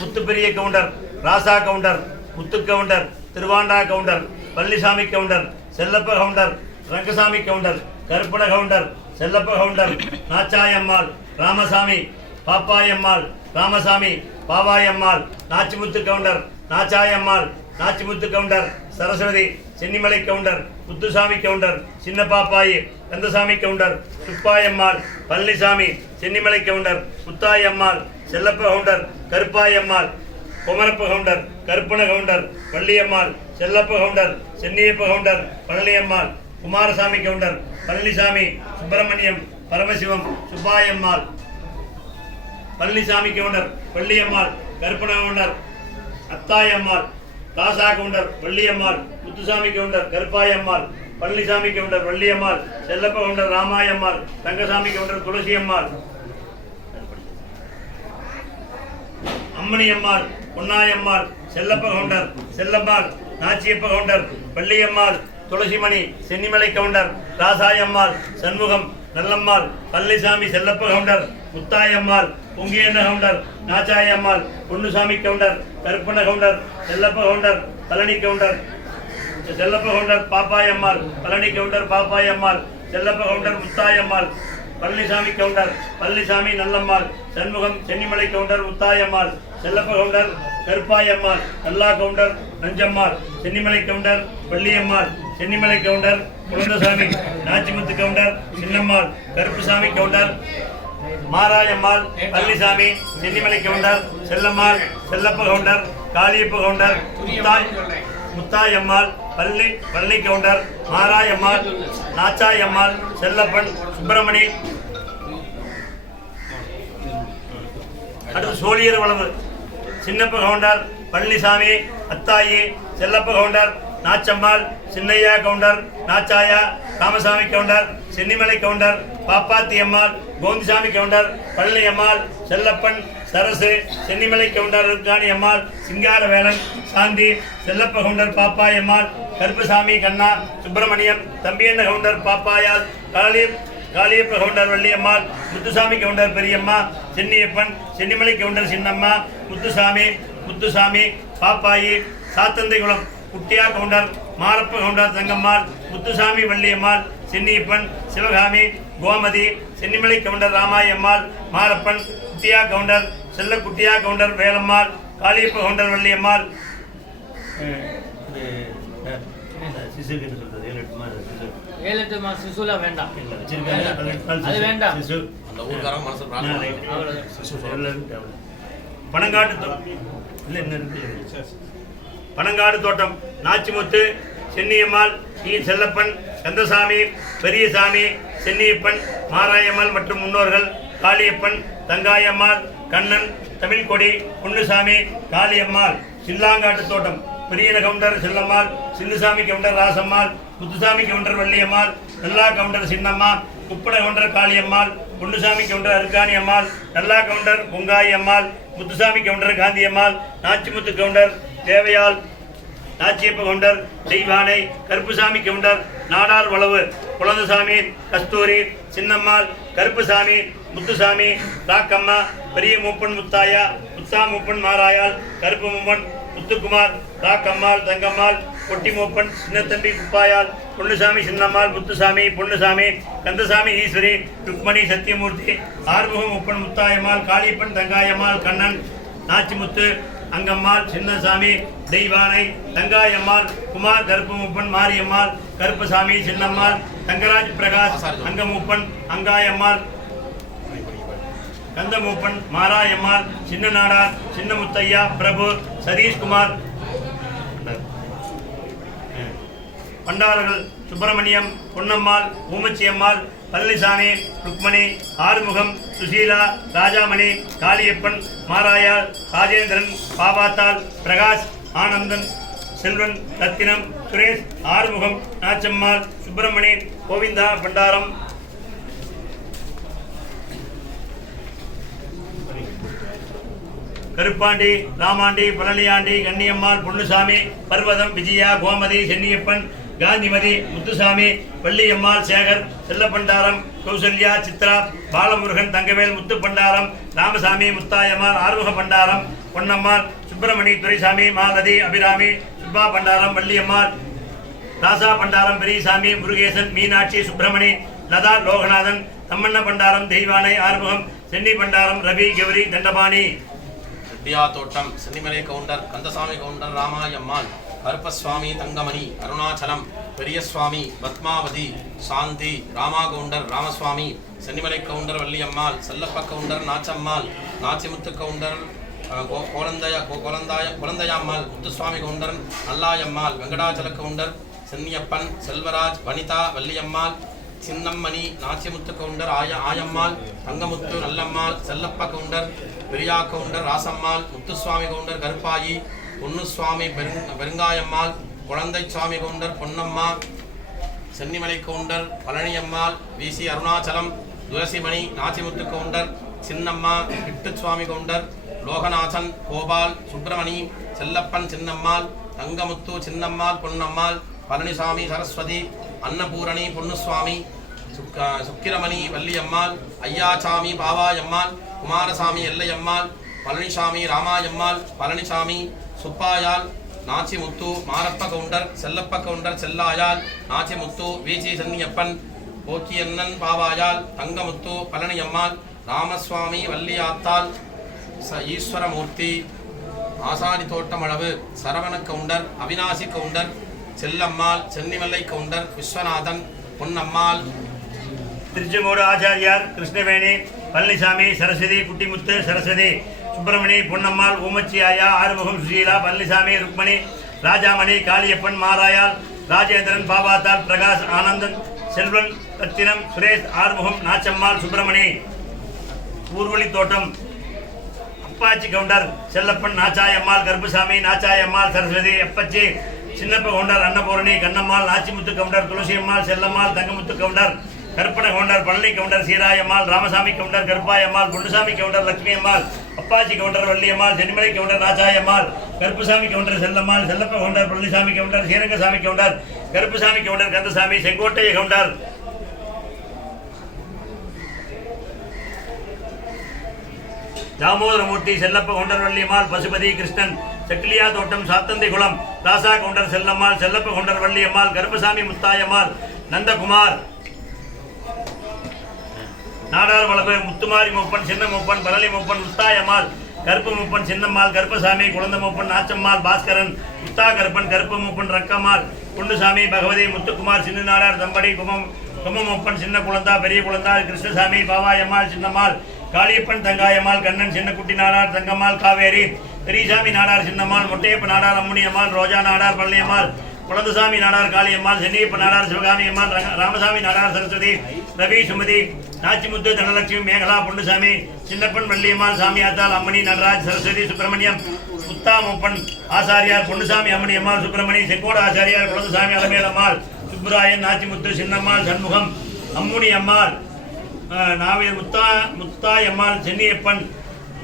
முத்துப்பெரிய கவுண்டர், ராசா கவுண்டர், முத்து கவுண்டர், திருவாண்டா கவுண்டர், பழனிசாமி கவுண்டர், செல்லப்ப கவுண்டர், ரங்கசாமி கவுண்டர், கருப்பண கவுண்டர், செல்லப்ப கவுண்டர் நாச்சாயம்மாள் ராமசாமி பாப்பாயம்மாள் ராமசாமி பாவாயம்மாள் நாச்சிமுத்து கவுண்டர் நாச்சாயம்மாள் நாச்சிமுத்து கவுண்டர் சரஸ்வதி சென்னிமலை கவுண்டர் முத்துசாமி கவுண்டர் சின்ன பாப்பாயி கந்தசாமி கவுண்டர் சுப்பாயம்மாள் பழனிசாமி சென்னிமலை கவுண்டர் முத்தாயம்மாள் செல்லப்ப கவுண்டர் கருப்பாயம்மாள் குமரப்ப கவுண்டர் கருப்பண கவுண்டர் வள்ளியம்மாள் செல்லப்ப கவுண்டர் சென்னியப்ப கவுண்டர் பழனியம்மாள் குமாரசாமி கவுண்டர் பழனிசாமி சுப்பிரமணியம் பரமசிவம் சுப்பாயம்மாள் பழனிசாமி கவுண்டர் வள்ளியம்மாள் கருப்பண கவுண்டர் அத்தாயம்மாள் ராசா கவுண்டர் வள்ளியம்மாள் முத்துசாமி கவுண்டர் கருப்பாயம்மாள் பழனிசாமி கவுண்டர் வள்ளியம்மாள் செல்லப்ப கவுண்டர் ராமாயம்மாள் தங்கசாமி கவுண்டர் துளசியம்மாள் அம்மணியம்மாள் பொன்னாயம்மாள் செல்லப்ப கவுண்டர் செல்லம்மாள் நாச்சியப்ப கவுண்டர் வள்ளியம்மாள் துளசிமணி சென்னிமலை கவுண்டர் ராசாயம்மாள் சண்முகம் நல்லம்மாள் பழனிசாமி செல்லப்ப கவுண்டர் முத்தாயம்மாள் பொங்கியண்ண கவுண்டர் நாச்சாயம்மாள் பொன்னுசாமி கவுண்டர் கருப்பண்ண கவுண்டர் செல்லப்ப கவுண்டர் பழனி கவுண்டர் செல்லப்ப கவுண்டர் பாப்பாயம்மாள் பழனி கவுண்டர் பாப்பாயம்மாள் செல்லப்ப கவுண்டர் முத்தாயம்மாள் பழனிசாமி கவுண்டர் பழனிசாமி நல்லம்மாள் சண்முகம் சென்னிமலை கவுண்டர் முத்தாயம்மாள் செல்லப்ப கவுண்டர் கருப்பாயம்மாள் நல்லா கவுண்டர் நஞ்சம்மாள் சென்னிமலை கவுண்டர் வள்ளியம்மாள் சென்னிமலை கவுண்டர் குழந்தசாமி நாச்சிமுத்து கவுண்டர் சின்னம்மாள் கருப்புசாமி கவுண்டர் மாராயம்மாள் பழனிசாமி சென்னிமலை கவுண்டர் செல்லம்மாள் செல்லப்ப கவுண்டர் காளியப்ப கவுண்டர் முத்தாயம்மாள் பள்ளி கவுண்டர் மாராயம்மாள் நாச்சாயம்மாள் செல்லப்பன் சுப்பிரமணி அடுத்து சோழியர் வளவு சின்னப்ப கவுண்டர் பழனிசாமி அத்தாயி செல்லப்ப கவுண்டர் நாச்சம்மாள் சின்னையா கவுண்டர் நாச்சாயா ராமசாமி கவுண்டர் சென்னிமலை கவுண்டர் பாப்பாத்தியம்மாள் கோந்திசாமி கவுண்டர் பழனியம்மாள் செல்லப்பன் சரசு சென்னிமலை கவுண்டர் ருக்காணி அம்மாள் சிங்காரவேலன் சாந்தி செல்லப்ப கவுண்டர் பாப்பாயம்மாள் கருப்பசாமி கண்ணா சுப்பிரமணியம் தம்பியண்ண கவுண்டர் பாப்பாயால் காளியப்ப கவுண்டர் வள்ளியம்மாள் முத்துசாமி கவுண்டர் பெரியம்மா சென்னியப்பன் சென்னிமலை கவுண்டர் சின்னம்மா முத்துசாமி பாப்பாயி சாத்தந்தைகுளம் குட்டியா கவுண்டர் மாரப்ப கவுண்டர் தங்கம்மாள் முத்துசாமி வள்ளியம்மாள் சென்னியப்பன் சிவகாமி கோமதி சென்னிமலை கவுண்டர் ராமாயம்மாள் மாரப்பன் குட்டியா கவுண்டர் செல்ல குட்டியா கவுண்டர் வேலம்மாள் காளியப்ப கவுண்டர் வள்ளியம்மாள் வேண்டாம் அது வேண்டாம் பனங்காடு தோட்டம் நாச்சிமுத்து சென்னியம்மாள் செல்லப்பன் கந்தசாமி பெரியசாமி சென்னியப்பன் மாராயம்மாள் மற்றும் முன்னோர்கள் காளியப்பன் தங்காயம்மாள் கண்ணன் தமிழ்கொடி பொன்னுசாமி காளியம்மாள் சில்லாங்காட்டு தோட்டம் பெரியன கவுண்டர் செல்லம்மாள் சின்னசாமி கவுண்டர் ராசம்மாள் முத்துசாமி கவுண்டர் வள்ளியம்மாள் நல்லா கவுண்டர் சின்னம்மா குப்பட கவுண்டர் காளியம்மாள் பொன்னுசாமி கவுண்டர் அருக்காணி அம்மாள் நல்லா கவுண்டர் பொங்காயி அம்மாள் முத்துசாமி கவுண்டர் காந்தியம்மாள் நாச்சிமுத்து கவுண்டர் தேவையாள் நாச்சியப்ப கவுண்டர் தெய்வானை கருப்புசாமி கவுண்டர் நாடார் வளவு குழந்தசாமி கஸ்தூரி சின்னம்மாள் கருப்புசாமி முத்துசாமி ராக்கம்மா பெரிய மூப்பன் முத்தாயா முத்தா மூப்பன் மாராயால் கருப்பு மூப்பன் முத்துக்குமார் ராக்கம்மாள் தங்கம்மாள் கொட்டி மூப்பன் சின்னத்தம்பி குப்பாயால் பொன்னுசாமி சின்னம்மாள் முத்துசாமி பொன்னுசாமி கந்தசாமி ஈஸ்வரி ருக்மணி சத்தியமூர்த்தி ஆறுமுக மூப்பன் முத்தாயம்மாள் காளியப்பன் தங்காயம்மாள் கண்ணன் நாச்சிமுத்து அங்கம்மாள் சின்னசாமி தெய்வானை தங்காயம்மாள் குமார் கருப்பமூப்பன் மாரியம்மாள் கருப்பசாமி சின்னம்மாள் தங்கராஜ் பிரகாஷ் அங்கமூப்பன் அங்காயம்மாள் கந்தமூப்பன் மாராயம்மாள் சின்ன நாடார் சின்ன முத்தையா பிரபு சதீஷ்குமார் பண்டாரர்கள் சுப்பிரமணியம் பொன்னம்மாள் ஊமச்சியம்மாள் பழனிசாமி ருக்மணி ஆறுமுகம் சுசீலா ராஜாமணி காளியப்பன் மாராயால் ராஜேந்திரன் பாபாத்தாள் பிரகாஷ் ஆனந்தன் செல்வன் ரத்தினம் சுரேஷ் ஆறுமுகம் நாச்சம்மாள் சுப்பிரமணி கோவிந்தா பண்டாரம் கருப்பாண்டி ராமாண்டி பழனியாண்டி கன்னியம்மாள் பொன்னுசாமி பர்வதம் விஜயா கோமதி சென்னியப்பன் காந்திமதி முத்துசாமி வள்ளியம்மாள் சேகர் செல்லப்பண்டாரம் கௌசல்யா சித்ரா பாலமுருகன் தங்கவேல் முத்துப்பண்டாரம் ராமசாமி முத்தாயம்மாள் ஆறுமுக பண்டாரம் பொன்னம்மாள் சுப்பிரமணி துரைசாமி மாலதி அபிராமி சுப்பா பண்டாரம் வள்ளியம்மாள் ராசா பண்டாரம் பெரியசாமி முருகேசன் மீனாட்சி சுப்பிரமணி லதா லோகநாதன் தம்மண்ண பண்டாரம் Deivanai Arumugam Chenni Pandaram Ravi Gowri Dhandapani Rettiyathottam Chennimalai Gounder Kandasamy Gounder Ramayammal Karuppasamy Thangamani Arunachalam Periyasamy Padmavathi Shanthi Rama Gounder Ramasamy Chennimalai Gounder Valliammal Chellappa Gounder Nachammal Nachimuthu Gounder Kuzhandaiammal Muthusamy Gounder Nallayammal Venkatachala Gounder Chenniappan Selvaraj Vanitha Valliammal Chinnammani Nachimuthu Gounder Ayammal Thangamuthu Nallammal Chellappa Gounder Periya Gounder Rasammal Muthusamy Gounder Karuppayi Ponnusamy Perungayammal Kuzhandai Samy Gounder Ponnamma Chennimalai Gounder Palaniammal VC Arunachalam Thulasimani Nachimuthu Gounder Chinnamma கிட்டுசுவாமி counter Loganathan Gopal Subramani Chellappan Chinnammal Thangamuthu Chinnammal Ponnammal Palaniswami Saraswati Annapurani Ponnuswamy சுக்கிரமணி Valliammal Ayyasami பாவாயம்மாள் Kumaraswamy எல்லையம்மாள் Palaniswami ராமாயம்மாள் Palaniswami சுப்பாயால் Nachimuthu Marappa counter Chellappa counter செல்லாயால் Nachimuthu விசி சென்னியப்பன் போக்கியண்ணன் பாவாயால் தங்கமுத்து பழனியம்மாள் ராமசுவாமி வள்ளியாத்தாள் ஈஸ்வரமூர்த்தி ஆசாரி தோட்டமளவு சரவண கவுண்டர் அவினாசி கவுண்டர் செல்லம்மாள் சென்னிமலை கவுண்டர் விஸ்வநாதன் பொன்னம்மாள் திருச்செங்கோடு ஆச்சாரியார் கிருஷ்ணவேணி பழனிசாமி சரஸ்வதி குட்டிமுத்து சரஸ்வதி சுப்பிரமணி பொன்னம்மாள் ஊமச்சி ஆயா ஆறுமுகம் சுசீலா பழனிசாமி ருக்மணி ராஜாமணி காளியப்பன் மாராயால் ராஜேந்திரன் பாபாத்தால் பிரகாஷ் ஆனந்தன் செல்வன் ரத்தினம் சுரேஷ் ஆறுமுகம் நாச்சம்மாள் சுப்பிரமணி ஊர்வலி தோட்டம் அப்பாச்சி கவுண்டர் செல்லப்பன் நாச்சாயம்மாள் கருப்புசாமி நாச்சாயம்மாள் சரஸ்வதி அப்பச்சி Chinnappa counter Annapurani Kannammal Nachimuthu counter Thulasiammal Chellammal Thangamuthu counter Karuppana Gounder Palani counter Seerayammal Ramasamy counter கருப்பாயம்மாள் Ponnusamy counter லட்சுமியம்மாள் Apache counter Valliammal Chennimalai Gounder நாச்சாயம்மாள் Karuppusamy counter Chellammal Chellappa Gounder Palanisamy counter Srirangasamy counter Karuppusamy counter Kandasamy செங்கோட்டைய counter தாமோதரமூர்த்தி Chellappa counter Valliammal Pasupathi Krishnan செக்கிலியா தோட்டம் சாத்தந்தி குளம் ராசா கவுண்டர் செல்லம்மாள் செல்லப்ப கவுண்டர் வள்ளியம்மாள் கருப்பசாமி முத்தாயம்மாள் நந்தகுமார் நாடார் வளவு முத்துமாரி மூப்பன் சின்ன மூப்பன் பழனி மூப்பன் முத்தாயம்மாள் கருப்பு மூப்பன் சின்னம்மாள் கருப்பசாமி குழந்தை மூப்பன் நாச்சம்மாள் பாஸ்கரன் முத்தா கருப்பன் கருப்பு மூப்பன் ரக்கம்மாள் பொன்னுசாமி பகவதி முத்துக்குமார் சின்ன நாடார் தம்படி குமமூப்பன் சின்ன குழந்தா பெரிய குழந்தா கிருஷ்ணசாமி பாவாயம்மாள் சின்னம்மாள் காளியப்பன் தங்காயம்மாள் கண்ணன் சின்னக்குட்டி நாடார் தங்கம்மாள் காவேரி பெரியசாமி நாடார் சின்னம்மாள் முட்டையப்ப நாடார் அம்முனியம்மாள் ரோஜா நாடார் பழனியம்மாள் குழந்தசாமி நாடார் காளியம்மாள் சென்னியப்ப நாடார் சிவகாமி அம்மாள் ராமசாமி நாடார் சரஸ்வதி ரவி சுமதி நாச்சிமுத்து தனலட்சுமி மேகலா பொன்னுசாமி சின்னப்பன் வள்ளியம்மாள் சாமியாத்தாள் அம்மணி நடராஜ் சரஸ்வதி சுப்பிரமணியம் முத்தா மூப்பன் ஆசாரியார் பொன்னுசாமி அம்மணி அம்மாள் சுப்பிரமணி செங்கோட ஆசாரியார் குழந்தசாமி அலமேலம்மாள் சுப்புராயன் நாச்சிமுத்து சின்னம்மாள் சண்முகம் அம்முனி அம்மாள் நாவியர் முத்தாயம்மாள் சென்னியப்பன்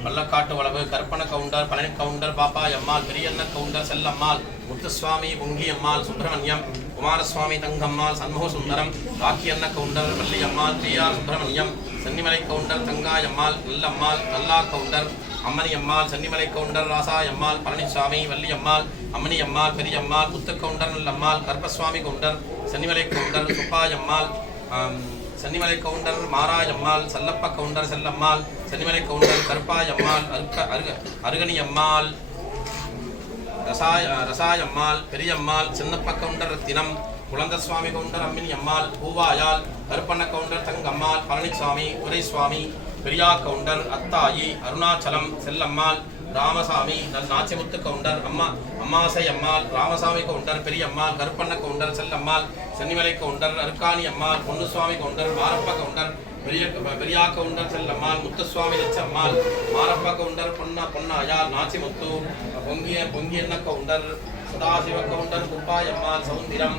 வல்லக்காட்டு வளவு கற்பன counter Palani Gounder Pappayammal Periyanna counter Chellammal Muthuswami பொங்கியம்மாள் Subramaniam Kumaraswamy Thangammal Shanmuga Sundaram ராக்கியண்ண counter Valliammal Priya Subramaniam Chennimalai Gounder Thangayammal Nallammal Nalla Gounder Ammaniammal Chennimalai Gounder ராசாயம்மாள் Palaniswami Valliammal Ammaniammal Periyammal Muthu Gounder Nallammal Karuppaswamy counter Chennimalai Gounder Subbayammal Chennimalai Gounder Marayammal Chellappa Gounder Chellammal Chennimalai Gounder கருப்பாயம்மாள் அருகணியம்மாள் ரசாயம்மாள் Periyammal Chinnappa Gounder ரத்தினம் குழந்தசுவாமி கவுண்டர் அம்மினி அம்மாள் பூவாயால் கருப்பண்ண கவுண்டர் தங்கம்மாள் பழனிசாமி உரைசுவாமி பெரியா கவுண்டர் அத்தாயி அருணாச்சலம் செல்லம்மாள் ராமசாமி நாச்சிமுத்து கவுண்டர் அம்மாசை அம்மாள் ராமசாமி கவுண்டர் பெரியம்மாள் கருப்பண்ண கவுண்டர் செல்லம்மாள் சென்னிமலை கவுண்டர் அருக்காணி அம்மாள் Ponnuswamy counter Marappa Gounder Periya Gounder Chellammal Muthuswami லட்சம்மாள் Marappa Gounder Ponnayal Nachimuthu பொங்கியண்ண counter Sadasiva Gounder குப்பாயம்மாள் Soundaram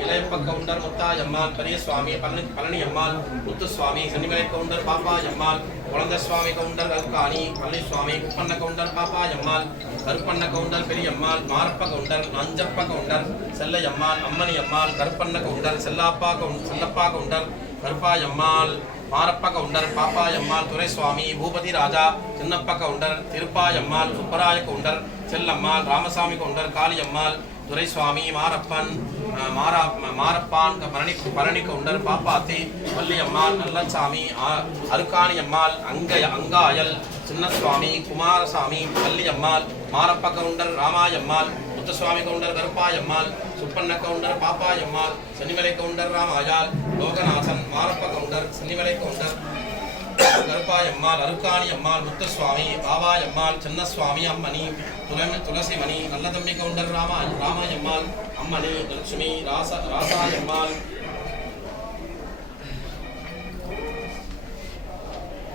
இளையப்ப Gounder Muthayammal Periyasamy Palaniammal Muthuswami Chennimalai Gounder Pappayammal குழந்தசுவாமி counter Arukkani Palaniswami Kuppanna counter Pappayammal Karuppanna counter Periyammal Marappa Gounder Nanjappa counter செல்லையம்மாள் Ammaniammal Karuppanna counter Chellappa counter கருப்பாயம்மாள் Marappa Gounder Pappayammal Duraiswamy Boopathi Raja Chinnappa Gounder Thiruppayammal Subbaraya counter Chellammal Ramasamy Gounder Kaliammal Duraiswamy Marappan மாரப்பான் Bharani counter Pappathi Valliammal Nallasamy Arukkani அம்மாள் அங்காயல் சின்னசுவாமி குமாரசாமி வள்ளியம்மாள் மாரப்ப கவுண்டர் ராமாயம்மாள் முத்துசுவாமி கவுண்டர் கருப்பாயம்மாள் சுப்பண்ண கவுண்டர் பாப்பாயம்மாள் சென்னிமலை கவுண்டர் ராமாயால் லோகநாதன் மாரப்ப கவுண்டர் சென்னிமலை கவுண்டர் கருப்பாயம்மாள் அருக்காணி அம்மாள் முத்துசுவாமி பாபாயம்மாள் சின்னசுவாமி அம்மணி துளசிமணி நல்லதம்பி கவுண்டர் ராமாயம்மாள் அம்மணி லட்சுமி ராசாயம்மாள்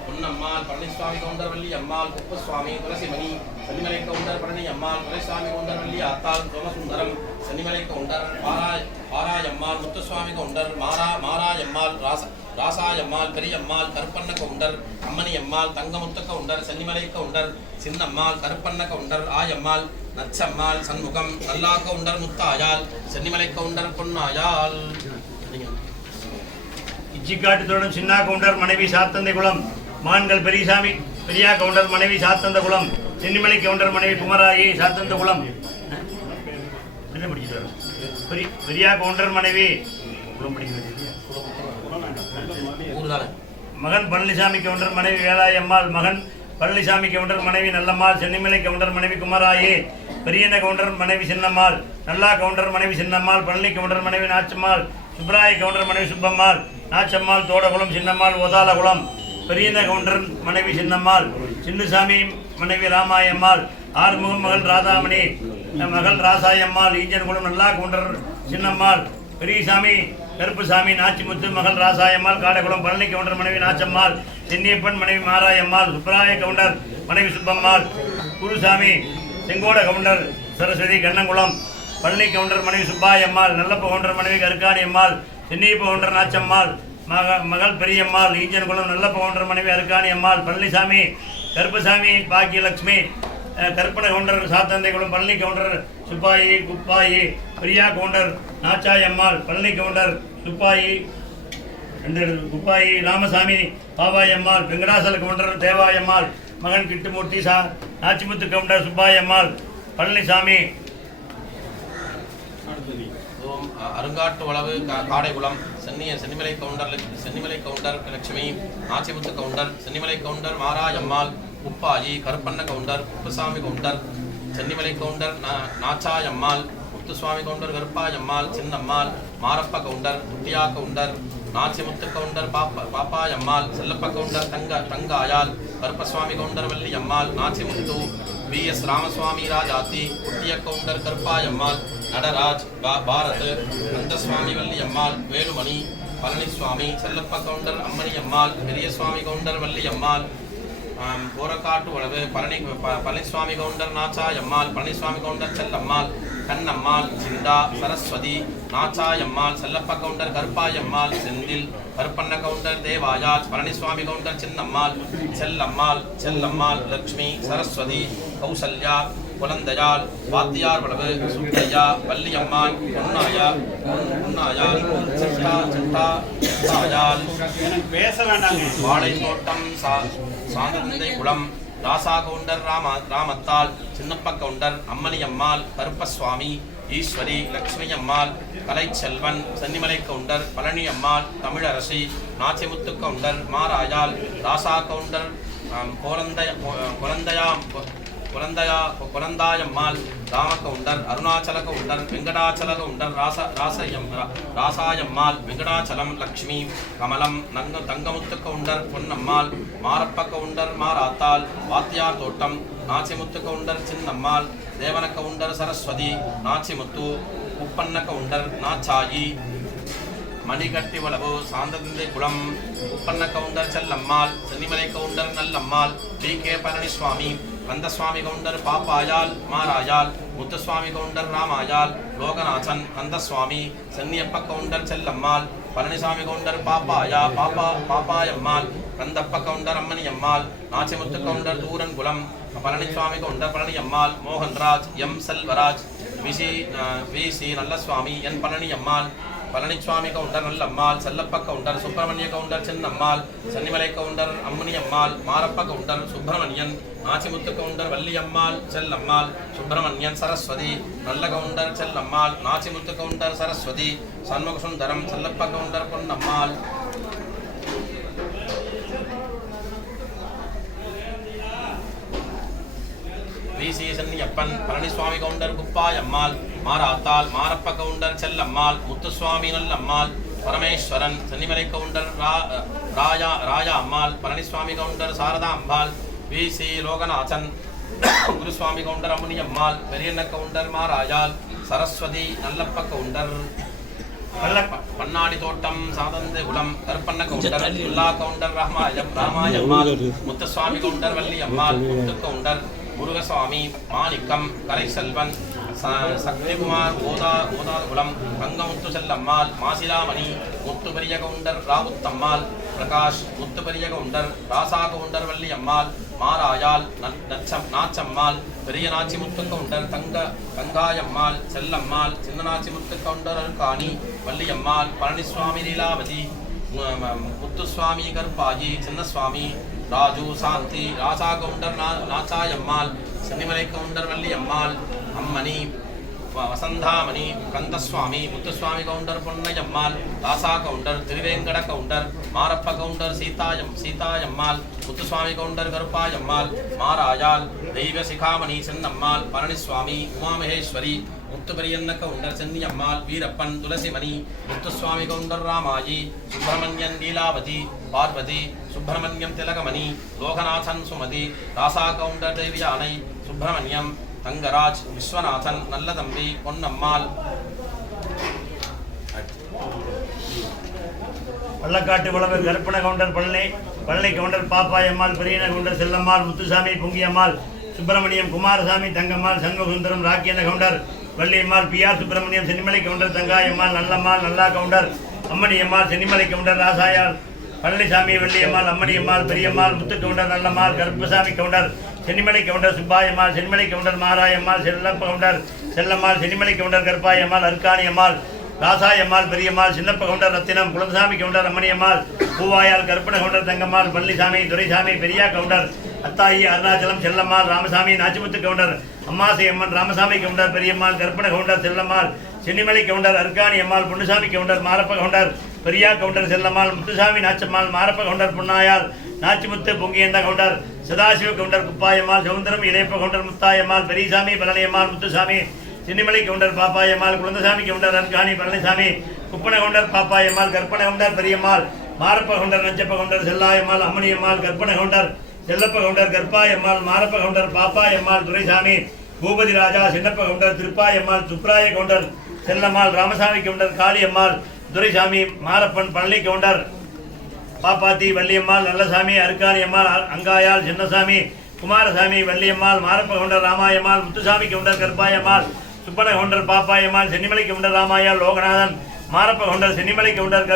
பொன்னம்மாள் பழனிசுவாமி கவுண்டர் வள்ளி அம்மாள் குப்பசுவாமி துளசிமணி சென்னிமலை கவுண்டர் பழனி அம்மாள் Duraiswamy counter Valli ஆத்தாள் Somasundaram Chennimalai Gounder பாராயம்மாள் Muthuswami counter Marayammal Rasayammal Periyammal Karuppanna counter Ammani அம்மாள் Thangamuthu Gounder Chennimalai Gounder Chinnammal Karuppanna counter ஆயம்மாள் நச்சம்மாள் Shanmugam Nalla counter முத்தாயால் Chennimalai counter பொன்னாயால். இச்சிக்காட்டு தோட்டம் சின்னா கவுண்டர் மனைவி சாத்தந்தை குளம் மான்கள் பெரியசாமி பெரியா கவுண்டர் மனைவி சாத்தந்த குளம் சென்னிமலை கவுண்டர் மனைவி குமராயி சாத்தந்த குளம் பெரியா கவுண்டர் மனைவி குளம் மகன் பழனிசாமி கவுண்டர் மனைவி வேலாயம்மாள் மகன் பழனிசாமி கவுண்டர் மனைவி நல்லம்மாள் சென்னிமலை கவுண்டர் மனைவி குமராயி பெரியண்ண கவுண்டர் மனைவி சின்னம்மாள் நல்லா கவுண்டர் மனைவி சின்னம்மாள் பழனி கவுண்டர் மனைவி நாச்சம்மாள் சுப்ராய கவுண்டர் மனைவி சுப்பம்மாள் நாச்சம்மாள் தோடகுளம் சின்னம்மாள் ஓதாலகுளம் பெரியண்ண கவுண்டர் மனைவி சின்னம்மாள் சின்னசாமி மனைவி ராமாயம்மாள் ஆறுமுகம் மகள் ராதாமணி மகள் ராசாயம்மாள் ஈஞ்சன்குளம் நல்லா கவுண்டர் சின்னம்மாள் பெரியசாமி கருப்புசாமி நாச்சிமுத்து மகள் ராசாயம்மாள் காடகுளம் பழனி கவுண்டர் மனைவி நாச்சம்மாள் சென்னியப்பன் மனைவி மாராயம்மாள் சுப்ராய கவுண்டர் மனைவி சுப்பம்மாள் குருசாமி செங்கோட கவுண்டர் சரஸ்வதி கண்ணங்குளம் பழனி கவுண்டர் மனைவி சுப்பாயம்மாள் நல்லப்ப கவுண்டர் மனைவி கருக்காணி அம்மாள் சென்னியப்ப கவுண்டர் நாச்சம்மாள் மகள் பெரியம்மாள் ஈஞ்சன்குளம் நல்லப்ப கவுண்டர் மனைவி அருக்காணி அம்மாள் பழனிசாமி கருப்பசாமி பாக்கியலட்சுமி கருப்பண கவுண்டர் சாத்தந்தைகுளம் பழனி கவுண்டர் சுப்பாயி குப்பாயி பிரியா கவுண்டர் நாச்சாயம்மாள் பழனி கவுண்டர் சுப்பாயி குப்பாயி ராமசாமி பாபாயம்மாள் வெங்கடாசல கவுண்டர் தேவாயம்மாள் மகன் கிட்டுமூர்த்தி நாச்சிமுத்து கவுண்டர் சுப்பாயம்மாள் பழனிசாமி. அருங்காட்டு வளவு காடைகுளம் சென்னிமலை கவுண்டர் லட்சுமி நாச்சிமுத்து கவுண்டர் சென்னிமலை கவுண்டர் மாராயம்மாள் உப்பாயி கருப்பண்ண கவுண்டர் குப்புசாமி கவுண்டர் சென்னிமலை கவுண்டர் நாச்சாயம்மாள் முத்துசுவாமி கவுண்டர் கருப்பாயம்மாள் சின்னம்மாள் மாரப்ப கவுண்டர் குட்டியா கவுண்டர் நாச்சிமுத்து கவுண்டர் பாப்பாயம்மாள் செல்லப்ப கவுண்டர் தங்காயால் கருப்பசுவாமி கவுண்டர் வள்ளி அம்மாள் நாச்சிமுத்து VS ராமசுவாமி ராஜாத்தி குட்டிய கவுண்டர் கருப்பாயம்மாள் நடராஜ் பாரத் நந்தசுவாமி வள்ளி அம்மாள் வேலுமணி பழனிசுவாமி செல்லப்ப கவுண்டர் அம்மணி அம்மாள் பெரியசுவாமி கவுண்டர் வள்ளி அம்மாள் போரக்காட்டு உழவு பழனிசுவாமி கவுண்டர் நாச்சாயம்மாள் பழனிசுவாமி கவுண்டர் செல்லம்மாள் கண்ணம்மாள் சிண்டா சரஸ்வதி நாச்சாயம்மாள் செல்லப்ப கவுண்டர் கருப்பாயம்மாள் செந்தில் கருப்பண்ண கவுண்டர் தேவாயால் பழனிசுவாமி கவுண்டர் சின்னம்மாள் செல்லம்மாள் லட்சுமி சரஸ்வதி கௌசல்யா குழந்தையால் வாத்தியார் வளவு சுப்பையா வள்ளியம்மாள் பொன்னாயால் சிட்டாயால் வாழை Thottam Santhanthai Kulam Rasa Gounder Ramathal Chinnappa Gounder Ammani Ammal Karuppaswamy Eswari Lakshmi Ammal Kalaiselvan Chennimalai Gounder Palani Ammal Tamilarasi Nachimuthu Gounder Marayal Rasa Gounder Kuzhanthayammal Ramagounder Arunachala Gounder Venkatachala Gounder Rasayammal Venkatachalam Lakshmi Kamalam Thangamuthu Gounder Ponnammal Marappa Gounder Marathal Vathiyar Thottam Nachimuthu Gounder Chinnammal Devana Gounder Saraswathi Nachimuthu Uppanna Gounder Nachayi Manikatti Valavu Santhanthai Kulam Uppanna Gounder Chellammal Chennimalai Gounder Nallammal DK Palaniswamy Kandaswamy Gounder Pappayal மாராயால் Muthuswami Gounder Ramayal Loganathan Kandaswamy Chenniappa Gounder Chellammal Palanisamy Gounder Pappayammal Kandappa Gounder Ammani Ammal Nachimuthu Gounder Thurankulam Palaniswamy Gounder Palani Ammal Mohanraj M Selvaraj VC Nallaswamy N Palani Ammal Palaniswamy Gounder Nallammal Chellappa Gounder Subramaniya Gounder Chinnammal Chennimalai Gounder Ammani Ammal Marappa Gounder Subramanian Nachimuthu Gounder Valliammal Chellammal Subramanian Saraswathi Nalla Gounder Chellammal Nachimuthu Gounder Saraswathi Shanmuga Sundaram Chellappa Gounder Ponnammal VC Chenniappan Palaniswamy Gounder Kuppayammal Marathal Marappa counter Chellammal Muthuswami Nallammal Parameswaran Chennimalai counter ராயா அம்மாள் பழனிசுவாமி கவுண்டர் சாரதா அம்பாள் VC லோகநாதன் குருசுவாமி கவுண்டர் அம்முனி அம்மாள் பெரியண்ண கவுண்டர் மாராயாள் சரஸ்வதி நல்லப்ப கவுண்டர் பன்னாடி தோட்டம் சாதந்த குலம் கருப்பண்ண கவுண்டர் எல்லா கவுண்டர் ராமாயம்மாள் முத்துசுவாமி கவுண்டர் வள்ளி அம்மாள் முத்து கவுண்டர் முருகசுவாமி மாணிக்கம் Kalaiselvan Sakthikumar ஓதாகுலம் கங்கமுத்து Chellammal Masilamani முத்துபெரிய counter ராவுத்தம்மாள் Prakash முத்துபெரிய counter Rasa counter Valli அம்மாள் மாராயாள் நாச்சம்மாள் பெரிய நாச்சிமுத்து கவுண்டர் கங்காயம்மாள் செல்லம்மாள் சின்ன Nachimuthu counter Arukkani Valliammal Palaniswami Leelavathi Muthuswamy Karuppayi Chinnaswamy Raju Shanthi Rasa Gounder Nachayammal Chennimalai Gounder Valliammal Ammani Vasanthamani Kandaswamy Muthuswamy Gounder Ponnaiyammal Rasa Gounder Thiruvenkata Gounder Marappa Gounder Seethayammal Muthuswamy Gounder Karuppayammal Marayal Deiva Sigamani Chinnammal Palaniswamy Umamaheswari Muthuperiyanna Gounder Chenniammal Veerappan Thulasimani Muthuswamy Gounder Ramayi Subramanian Lilavathi Parvathi Subramaniam Thilagamani Loganathan Sumathi Rasa Gounder Deivanai Subramaniam Thangaraj Viswanathan Nalla Thambi Ponnammal Pallakattu Valavar Karuppana Gounder Palani Gounder Pappayammal Periyana Gounder Chellammal Muthusamy பொங்கியம்மாள் Subramaniam Kumarasamy Thangammal Shanmugasundaram Rakkiyana Gounder Valliammal PR Subramaniam Chennimalai Gounder Thangayammal Nallammal Nalla Gounder Ammaniammal Chennimalai Gounder Rasayal Palanisamy Valliammal Ammaniammal Periyammal Muthu Gounder Nallammal Karuppasamy Gounder Chennimalai Gounder Subbayammal Chennimalai Gounder Marayammal Chellappa Gounder Chellammal Chennimalai Gounder Karuppayammal Arukkaniammal Rasayammal Periyammal Chinnappa Gounder Rathinam Kulasamy Gounder Ammaniammal Poovayal Karuppana Gounder Thangammal Palanisamy Duraisamy Periya Gounder Athayi Arunachalam Chellammal Ramasamy Nachimuthu Gounder Ammasaiyamman Ramasamy Gounder Periyammal Karuppana Gounder Chellammal Chennimalai Gounder Arukkaniammal Ponnusamy Gounder Marappa Gounder Periya Gounder Chellammal Muthusamy Nachammal Marappa Gounder Ponnayal Nachimuthu Pongiyantha Gounder Sadasiva Gounder Kuppayammal Soundaram Ilayappa Gounder Muthayammal Periyasamy Palaniammal Muthusamy Chennimalai Gounder Pappayammal Kuzhanthasamy Gounder Arukkani Palanisamy Kuppana Gounder Pappayammal Karpana Gounder Periyammal Marappa Gounder Nanjappa Gounder Chellayammal Ammaniammal Karpana Gounder Chellappa Gounder Karpayammal Marappa Gounder Pappayammal Duraisamy Boopathi Raja Chinnappa Gounder Thiruppayammal Subraya Gounder Chellammal Ramasamy Gounder Kaliammal Duraisamy Marappan Palani counter Pappathi Valliammal Nallasamy Arukkaniammal Angayal Chinnasamy Kumarasamy Valliammal Marappa Gounder Ramayammal Muthusamy Gounder Karpayammal Subbana Gounder Pappayammal Chennimalai Gounder Ramayal Loganathan Marappa Gounder Chennimalai Gounder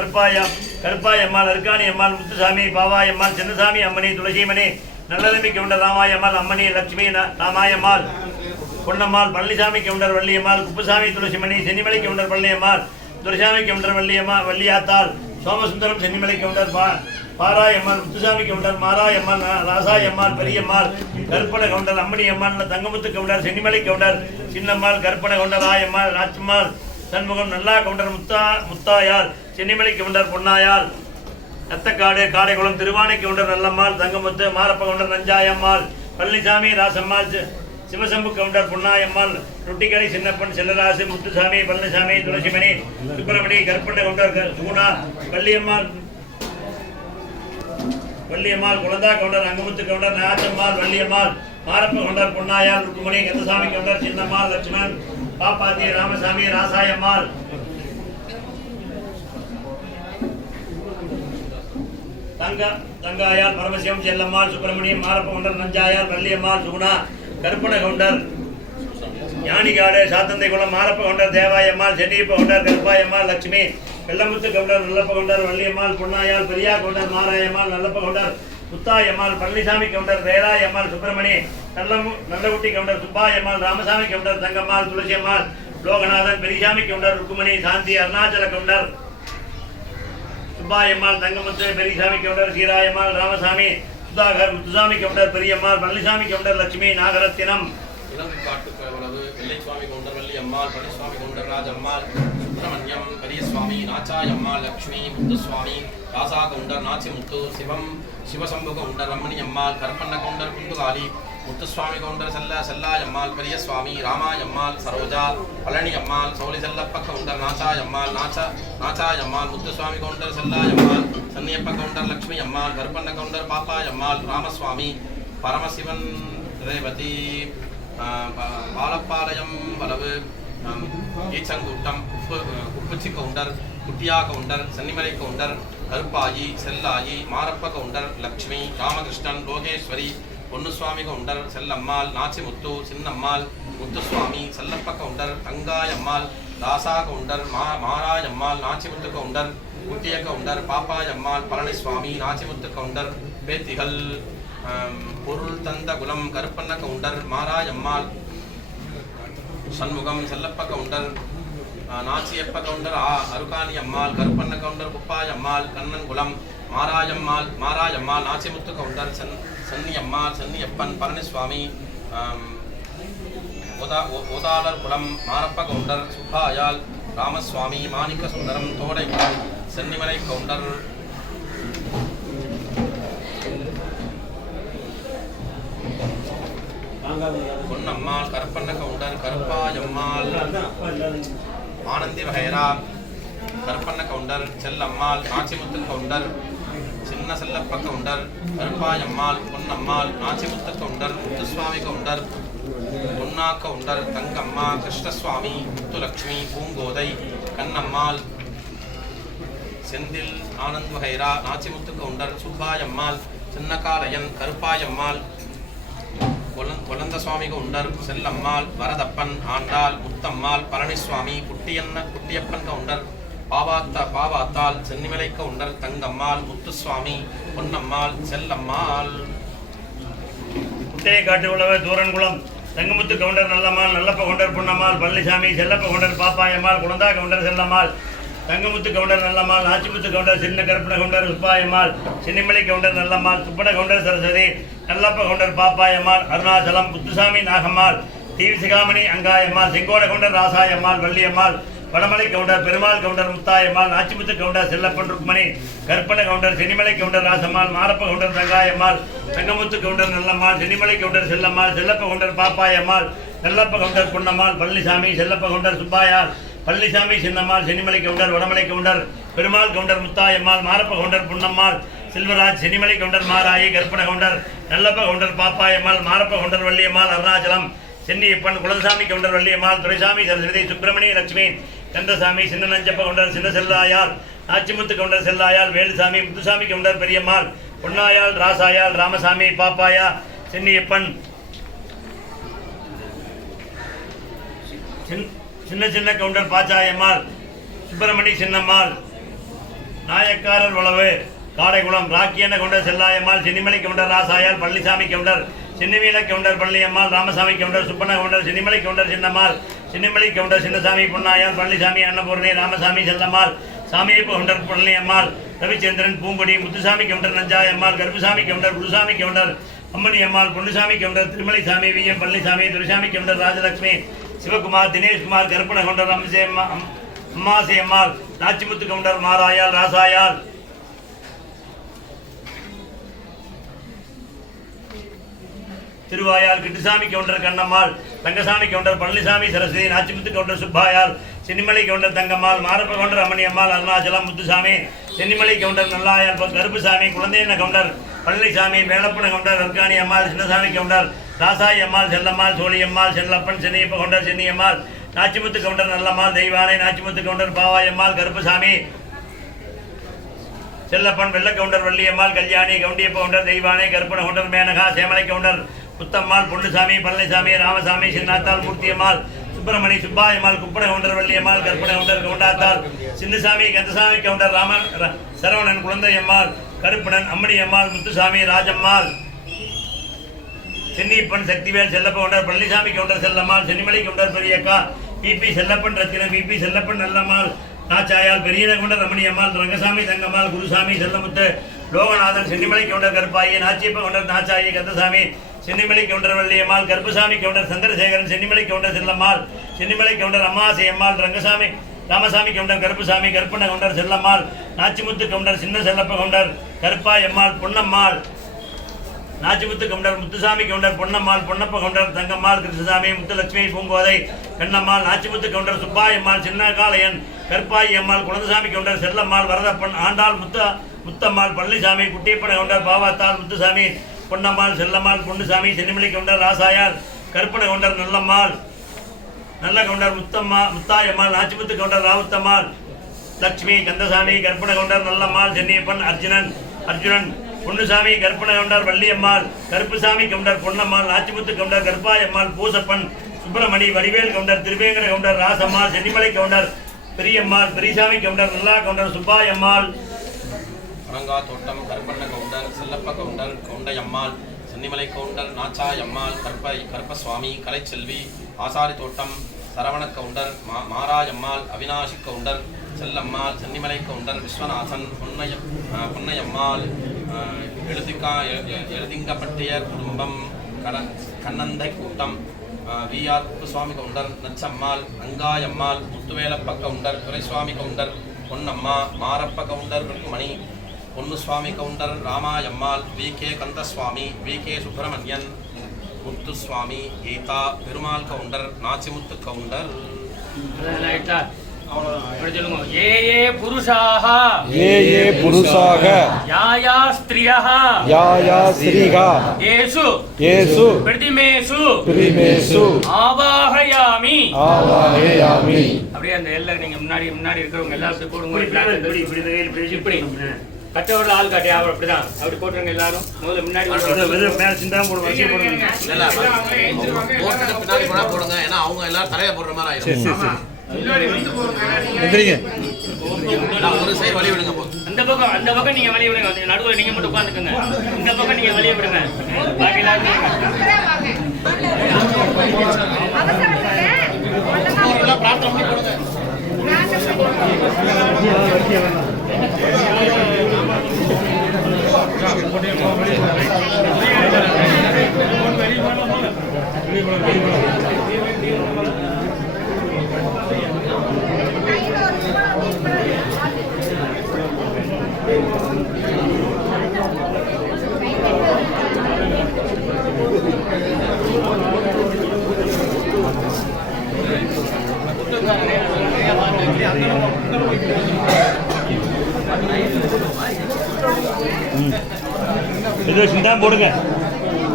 Karuppayammal Arukkaniammal Muthusamy Pavayammal Chinnasamy Ammani Thulasimani Nallathambi Gounder Ramayammal Ammani Lakshmi Ramayammal Ponnammal Palanisamy Gounder Valliammal Kuppusamy Thulasimani Chennimalai Gounder Palaniammal Duraisamy Gounder Valliyathal Somasundaram Chennimalai Gounder Parayammal Muthusamy Gounder Marayammal Rasayammal Periyammal Karuppana Gounder Ammaniammal Thangamuthu Gounder Chennimalai Gounder Chinnammal Karuppana counter ஆயம்மாள் Nachammal Shanmugam Nalla Gounder Muthayal Chennimalai Gounder Ponnayal Nathakadu Kadaikulam Thiruvanai Gounder Nallammal Thangamuthu Marappa Gounder Nanjayammal Palanisamy Rasammal Sivasambu Gounder Ponnayammal ரொட்டிக்கடை சின்னப்பன் செல்லராசு முத்துசாமி பழனிசாமி துளசிமணி சுப்பிரமணி கருப்பண்ண கவுண்டர் சுகுணா வள்ளியம்மாள் குழந்தா கவுண்டர் அங்கமுத்து கவுண்டர் நாச்சம்மாள் வள்ளியம்மாள் மாரப்ப கவுண்டர் பொன்னாயாள் ருக்குமணி கந்தசாமி கவுண்டர் சின்னம்மாள் லட்சுமணன் பாப்பாத்தி ராமசாமி ராசாயம்மாள் தங்காயால் பரமசிவம் செல்லம்மாள் சுப்பிரமணியம் மாரப்ப கவுண்டர் நஞ்சாயால் வள்ளியம்மாள் சுகுணா கருப்பண கவுண்டர் ஞானிகாடு சாத்தந்தை குளம் மாரப்ப கவுண்டர் தேவாயம்மாள் சென்னியப்ப கவுண்டர் கருப்பாயம்மாள் லட்சுமி வெள்ளமுத்து கவுண்டர் நல்லப்ப கவுண்டர் வள்ளியம்மாள் பொன்னாயால் பெரியா கவுண்டர் மாராயம்மாள் நல்லப்ப கவுண்டர் முத்தாயம்மாள் பழனிசாமி கவுண்டர் வேலாயம்மாள் சுப்பிரமணி நல்லகுட்டி கவுண்டர் சுப்பாயம்மாள் ராமசாமி கவுண்டர் தங்கம்மாள் துளசியம்மாள் லோகநாதன் பெரியசாமி கவுண்டர் ருக்குமணி சாந்தி அருணாச்சல கவுண்டர் சுப்பாயம்மாள் தங்கமுத்து பெரியசாமி கவுண்டர் சீராயம்மாள் ராமசாமி சுதாகர் முத்துசாமி கவுண்டர் பெரியம்மாள் பழனிசாமி கவுண்டர் லட்சுமி நாகரத்தினம் இலங்கை காட்டுக்கவளவு வெள்ளைசுவாமி கவுண்டர் வள்ளி அம்மாள் பழனிசுவாமி கவுண்டர் ராஜம்மாள் சுப்பிரமணியம் பெரியசுவாமி நாச்சாயம்மாள் லக்ஷ்மி முத்துசுவாமி ராசா கவுண்டர் நாச்சிமுத்து சிவம் சிவசம்பு கவுண்டர் ரமணி அம்மாள் கருப்பண்ண கவுண்டர் குந்துகாலி முத்துசுவாமி கவுண்டர் செல்லாயம்மாள் பெரியசுவாமி ராமாயம்மாள் சரோஜா பழனி அம்மாள் சோழி செல்லப்ப கவுண்டர் நாச்சாயம்மாள் முத்துசுவாமி கவுண்டர் செல்லாயம்மாள் சன்னியப்ப கவுண்டர் லக்ஷ்மி அம்மாள் கருப்பண்ண கவுண்டர் பாப்பாயம்மாள் ராமசுவாமி பரமசிவன் ரேவதி பாலப்பாளையம் வளவு ஈச்சங்கூட்டம் உப்புச்சி கவுண்டர் குட்டியா கவுண்டர் சென்னிமலை கவுண்டர் கருப்பாயி செல்லாயி மாரப்ப கவுண்டர் லக்ஷ்மி ராமகிருஷ்ணன் லோகேஸ்வரி பொன்னுசுவாமி கவுண்டர் செல்லம்மாள் நாச்சிமுத்து சின்னம்மாள் முத்துசுவாமி செல்லப்ப கவுண்டர் தங்காயம்மாள் தாசா கவுண்டர் மாராயம்மாள் நாச்சிமுத்து கவுண்டர் குட்டிய கவுண்டர் பாப்பாயம்மாள் பழனிசுவாமி நாச்சிமுத்து கவுண்டர் பேத்திகள் பொருள் தந்த குலம் கருப்பண்ண கவுண்டர் மாராயம்மாள் சண்முகம் செல்லப்ப கவுண்டர் நாச்சியப்ப கவுண்டர் அருகாணி அம்மாள் கருப்பண்ண கவுண்டர் குப்பாயம்மாள் கண்ணன்குளம் மாராயம்மாள் நாச்சிமுத்து கவுண்டர் சென்னியம்மாள் சென்னியப்பன் பழனிசுவாமி ஓதாளர் குளம் மாரப்ப கவுண்டர் சுப்பாயால் ராமசுவாமி மாணிக்க சுந்தரம் தோடைக்குளம் சென்னிமலை கவுண்டர் பொன்னம்மாள் கருப்பண்ண கவுண்டர் கருப்பாயம்மாள் ஆனந்தி வகைரா கருப்பண்ண கவுண்டர் செல்லம்மாள் நாச்சிமுத்து கவுண்டர் சின்ன செல்லப்ப கவுண்டர் கருப்பாயம்மாள் பொன்னம்மாள் நாச்சிமுத்து கவுண்டர் முத்துசுவாமி கவுண்டர் பொன்னா கவுண்டர் தங்கம்மா கிருஷ்ணசுவாமி முத்துலட்சுமி பூங்கோதை கண்ணம்மாள் செந்தில் ஆனந்த் வகைரா நாச்சிமுத்து கவுண்டர் சுப்பாயம்மாள் சின்னகாலயன் கருப்பாயம்மாள் கொலந்தசுவாமி கவுண்டர் செல்லம்மாள் வரதப்பன் ஆண்டாள் முத்தம்மாள் பழனிசுவாமி குட்டியப்பன் கவுண்டர் பாவாத்தாள் சென்னிமலை கவுண்டர் தங்கம்மாள் முத்துசுவாமி பொன்னம்மாள் செல்லம்மாள் குட்டையை காட்டு உழவர் தூரன்குளம் தங்கமுத்து கவுண்டர் நல்லம்மாள் நல்லப்ப கவுண்டர் பொன்னம்மாள் பழனிசாமி செல்லப்ப கவுண்டர் பாப்பாயம்மாள் குழந்தா கவுண்டர் செல்லம்மாள் தங்கமுத்து கவுண்டர் நல்லம்மாள் நாச்சிமுத்து கவுண்டர் சின்ன கருப்பண கவுண்டர் சுப்பாயம்மாள் சின்னிமலை கவுண்டர் நல்லம்மாள் சுப்பன கவுண்டர் சரஸ்வதி நல்லப்ப கவுண்டர் பாப்பாயம்மாள் அருணாச்சலம் முத்துசாமி நாகம்மாள் தீவிசிகாமணி அங்காயம்மாள் செங்கோட கவுண்டர் ராசாயம்மாள் வள்ளியம்மாள் வடமலை கவுண்டர் பெருமாள் கவுண்டர் முத்தாயம்மாள் நாச்சிமுத்து கவுண்டர் செல்லப்பன் ருக்மணி கருப்பண கவுண்டர் சென்னிமலை கவுண்டர் ராசம்மாள் மாரப்ப கவுண்டர் தங்காயம்மாள் தங்கமுத்து கவுண்டர் நல்லம்மாள் சென்னிமலை கவுண்டர் செல்லம்மாள் செல்லப்ப கவுண்டர் பாப்பாயம்மாள் செல்லப்ப கவுண்டர் பொன்னம்மாள் பழனிசாமி செல்லப்ப கவுண்டர் சுப்பாயாள் பழனிசாமி சின்னம்மாள் சென்னிமலை கவுண்டர் வடமலை கவுண்டர் பெருமாள் கவுண்டர் முத்தாயம்மாள் மாரப்ப கவுண்டர் பொன்னம்மாள் செல்வராஜ் சென்னிமலை கவுண்டர் மாராயி கருப்பண கவுண்டர் நல்லப்ப கவுண்டர் பாப்பாயம்மாள் மாரப்ப கவுண்டர் வள்ளியம்மாள் அருணாச்சலம் சென்னியப்பன் குலசாமி கவுண்டர் வள்ளியம்மாள் துரைசாமி சரஸ்வதி சுப்பிரமணிய லட்சுமி கந்தசாமி சின்ன நஞ்சப்ப கவுண்டர் சின்ன செல்லாயாள் நாச்சிமுத்து கவுண்டர் செல்லாயாள் வேலுசாமி முத்துசாமி கவுண்டர் பெரியம்மாள் பொன்னாயாள் ராசாயாள் ராமசாமி பாப்பாயா சென்னியப்பன் சின்ன கவுண்டர் பாச்சாயம்மாள் சுப்பிரமணி சின்னம்மாள் நாயக்காரர் வளவு காடைக்குளம் ராக்கியண்ண கவுண்டர் செல்லாயம்மாள் சென்னிமலை கவுண்டர் ராசாயால் பழனிசாமி கவுண்டர் சென்னிமலை கவுண்டர் பழனியம்மாள் ராமசாமி கவுண்டர் சுப்பண்ண கவுண்டர் சென்னிமலை கவுண்டர் சின்னம்மாள் சென்னிமலை கவுண்டர் சின்னசாமி பொன்னாயால் பழனிசாமி அன்னபூர்ணி ராமசாமி செல்லம்மாள் சாமியப்ப கவுண்டர் பழனியம்மாள் ரவிச்சந்திரன் பூங்குடி முத்துசாமி கவுண்டர் நஞ்சாயம்மாள் கருப்புசாமி கவுண்டர் குருசாமி கவுண்டர் அம்மணி அம்மாள் பொன்னுசாமி கவுண்டர் திருமலைசாமி விஎம் பழனிசாமி துரைசாமி கவுண்டர் ராஜலட்சுமி சிவகுமார் தினேஷ்குமார் கருப்பண கவுண்டர் அம்மாசி அம்மாள் நாச்சிமுத்து கவுண்டர் மாராயால் ராசாயால் திருவாயால் கிட்டுசாமி கவுண்டர் கண்ணம்மாள் தங்கசாமி கவுண்டர் பழனிசாமி சரஸ்வதி நாச்சிமுத்து கவுண்டர் சுப்பாயால் சென்னிமலை கவுண்டர் தங்கம்மாள் மாரப்ப கவுண்டர் அம்மணி அம்மாள் அருணாச்சலம் முத்துசாமி சென்னிமலை கவுண்டர் நல்லாயால் கருப்புசாமி குழந்தையண்ண கவுண்டர் பழனிசாமி வேலப்பன கவுண்டர் அர்காணி அம்மாள் சின்னசாமி கவுண்டர் ராசாயி அம்மாள் செல்லம்மாள் சோழியம்மாள் செல்லப்பன் சென்னியப்ப கவுண்டர் சென்னியம்மாள் நாச்சிமுத்து கவுண்டர் நல்லம்மாள் தெய்வானை நாச்சிமுத்து கவுண்டர் பாவாயம்மாள் கருப்புசாமி செல்லப்பன் வெள்ள கவுண்டர் வள்ளியம்மாள் கல்யாணி கவுண்டியப்ப கவுண்டர் தெய்வானை கருப்பண கவுண்டர் மேனகா சேமலை கவுண்டர் புத்தம்மாள் பொன்னுசாமி பழனிசாமி ராமசாமி சின்னாத்தாள் மூர்த்தியம்மாள் சுப்பிரமணி சுப்பாயம்மாள் குப்பன கவுண்டர் வள்ளியம்மாள் கற்பன கவுண்டர் கவுண்டாத்தாள் சின்னசாமி கந்தசாமி கவுண்டர் சரவணன் குழந்தையம்மாள் கருப்பணன் அம்மணி அம்மாள் முத்துசாமி ராஜம்மாள் சென்னிப்பன் சக்திவேல் செல்லப்ப கவுண்டர் பழனிசாமி கவுண்டர் செல்லம்மாள் சென்னிமலை கவுண்டர் பெரியக்கா P P Chellappan Rathinam P P Chellappan Nallammal Nachayal Periyanagounda Ramani Ammal Rangasamy Thangammal Gurusamy Chellamuthu Loganathan Chennimalai Gounder Karuppayi Nachiyappa Gounder Nachayi Kandasamy Chennimalai Gounder Valliyammal Karuppusamy Gounder Chandrasekaran Chennimalai Gounder Chellammal Chennimalai Gounder Ammasai Ammal Rangasamy Ramasamy Gounder Karuppusamy Karuppanna Gounder Chellammal Nachimuthu Gounder Chinna Chellappa Gounder Karuppai Ammal Ponnammal Nachimuthu counter Muthusamy Gounder Ponnammal Ponnappa Gounder Thangammal Krishnasamy Muthulakshmi Poongothai Kannammal Nachimuthu Gounder Subbai Ammal Chinnakalaiyan Karuppayi Ammal Kuzhandhasamy Gounder Chellammal Varadhappan Andal Muthammal Palanisamy Kuttiyappana Gounder Pavathal Muthusamy Ponnammal Chellammal Ponnusamy Chennimalai Gounder Rasayar Karuppana Gounder Nallammal Nalla Gounder Muthayammal Nachimuthu Gounder Ravuthammal Lakshmi Kandasamy Karuppana Gounder Nallammal Chenniyappan Arjunan Ponnusamy Karuppana Gounder Valliyammal Karuppusamy Gounder Ponnammal Nachimuthu Gounder Karuppayammal Poosappan Subramani Vadivel Gounder Thiruvenkata Gounder Rasammal Chennimalai Gounder Periyammal Periyasamy Gounder Nalla Gounder Subbayammal Ananga தோட்டம் கருப்பண்ண கவுண்டர் செல்லப்ப கவுண்டர் கவுண்டையம்மாள் சென்னிமலை கவுண்டர் நாச்சாயம்மாள் கருப்பசுவாமி கலைச்செல்வி ஆசாரி தோட்டம் சரவண கவுண்டர் மாராயம்மாள் அவினாஷி கவுண்டர் செல்லம்மாள் சென்னிமலை கவுண்டர் விஸ்வநாதன் பொன்னையம்மாள் எழுதிங்கப்பட்டியர் குடும்பம் கண்ணந்தை கூட்டம் V R Kuppuswamy Gounder Nachammal Angayammal Muthuvelappa Gounder Duraiswamy Gounder Ponnamma Marappa Gounder Rukkumani Ponnuswamy Gounder Ramayammal V K. Kandaswamy V K. Subramanian Muthuswamy Geetha Perumal Gounder Nachimuthu Gounder ये ये पुरुषाः या स्त्रियः येषु प्रतिमेषु आवाहयामि அப்படியே அந்த எல்லாம் நீங்க முன்னாடி இருக்கிறவங்க எல்லாம் அப்படி போடுங்க இப்படி கட்டவர்கள் ஆள் காட்டி அப்படிதான் அப்படி போட்டுருங்க எல்லாரும் முதல்ல முன்னாடி பின்னாடி போனா போடுங்க ஏன்னா அவங்க எல்லாரும் தலையில போடுற மாதிரி ஆயிடும் ஒரு சைடு வழி விடுங்க அந்த பக்கம் நீங்க வழி விடுங்க நடுவில் நீங்க மட்டும் உட்காந்துக்குங்க இந்த பக்கம் நீங்க வழியை விடுங்க பாக்கி எல்லாரும் பிரார்த்தனை பண்ணி போடுங்க தான் போடுங்க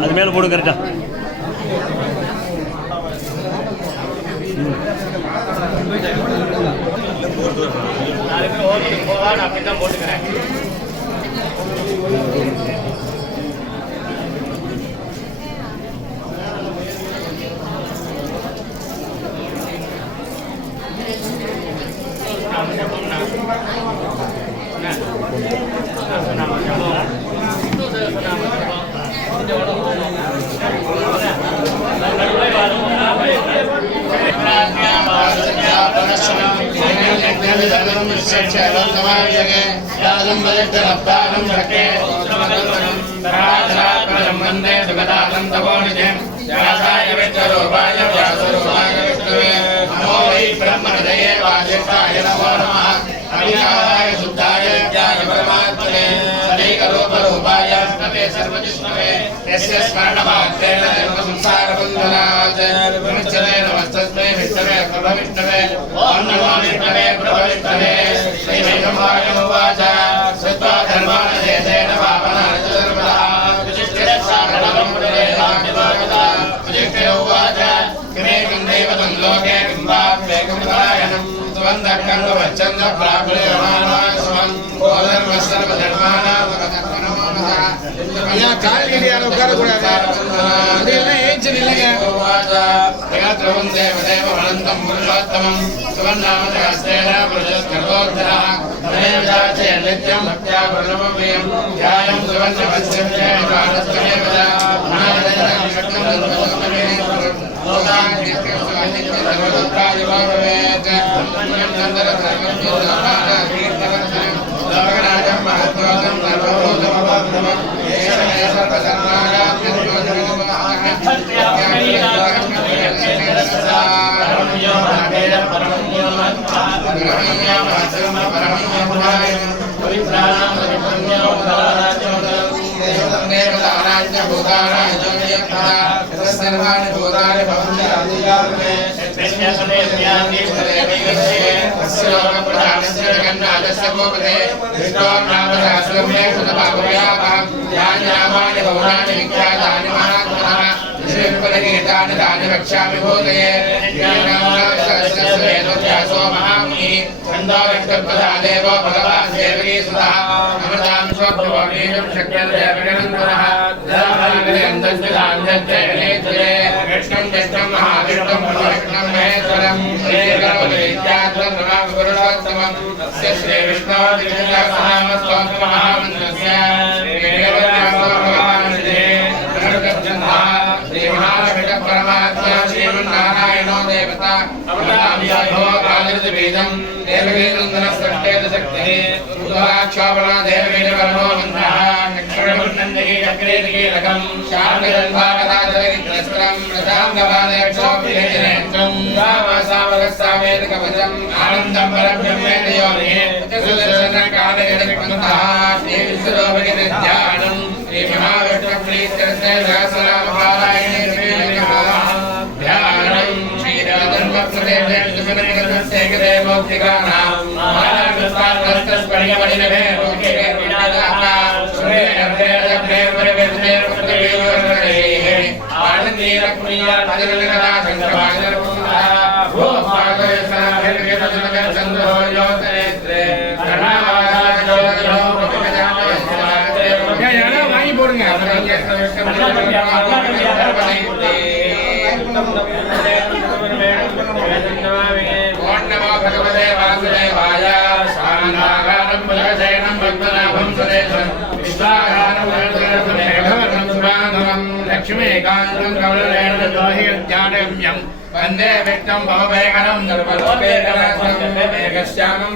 அது மேல போடுங்க கரெக்டா அப்படிதான் போட்டுக்கிறேன் लोकान् वंदे विष्णुं भवभयकरं निर्मलोपेकरं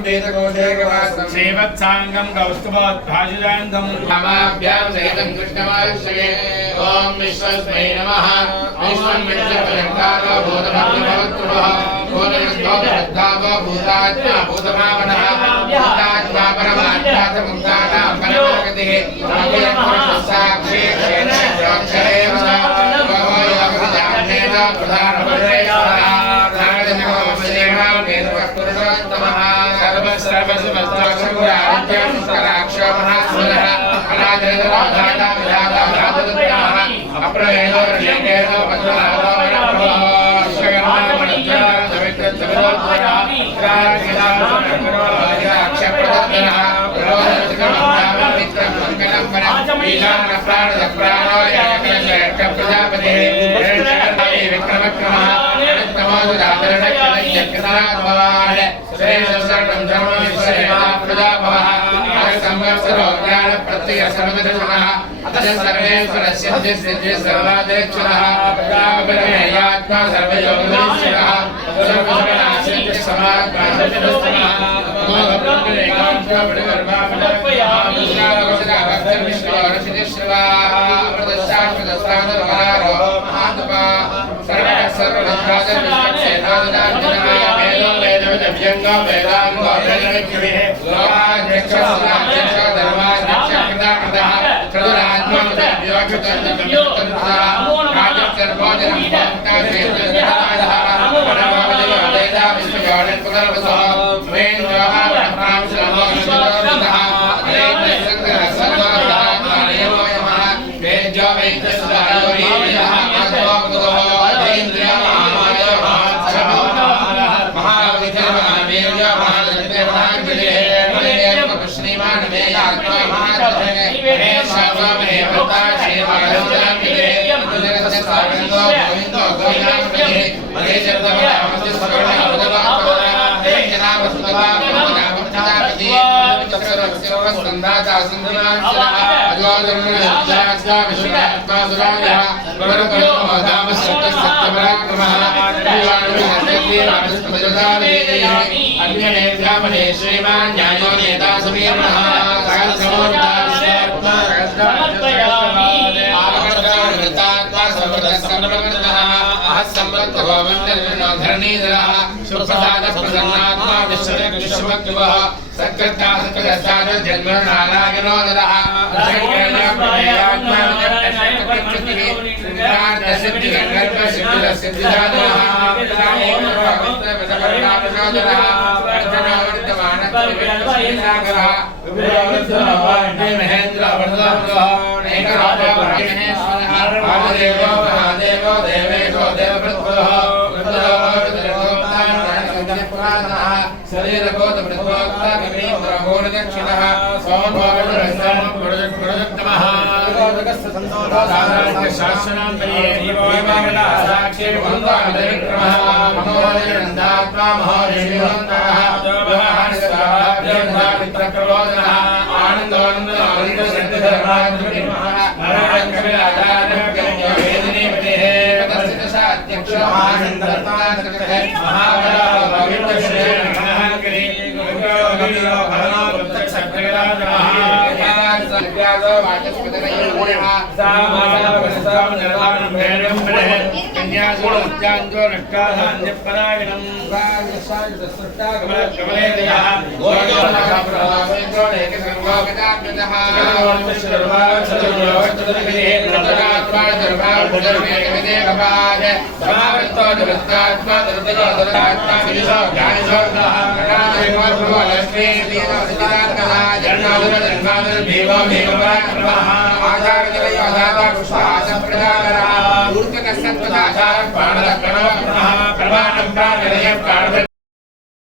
वेदकोशेकवासं श्रीवत्सांगं कौस्तुभोद्भासितान्तं नामाभ्यां सहितं कृष्णमायुष्ये ओम विश्वस्मै नमः विश्वं विश्वपरिष्कारो भूतभक्तिभवत्वः भूतविष्णोदृद्धावो भूतात्मा भूतभावनः भूतात्मा परमात्मात्ममुक्तानां परमागतिः साक्षी क्षेत्रक्षरेव श्रीमान न्यायो नेता समीरणः धरणीधरः सुप्रसादप्रसन्नात्मा विश्वविश्वभक्तुवः सत्कृतासत्कृतसाधुर्जन्मनारायणोदरः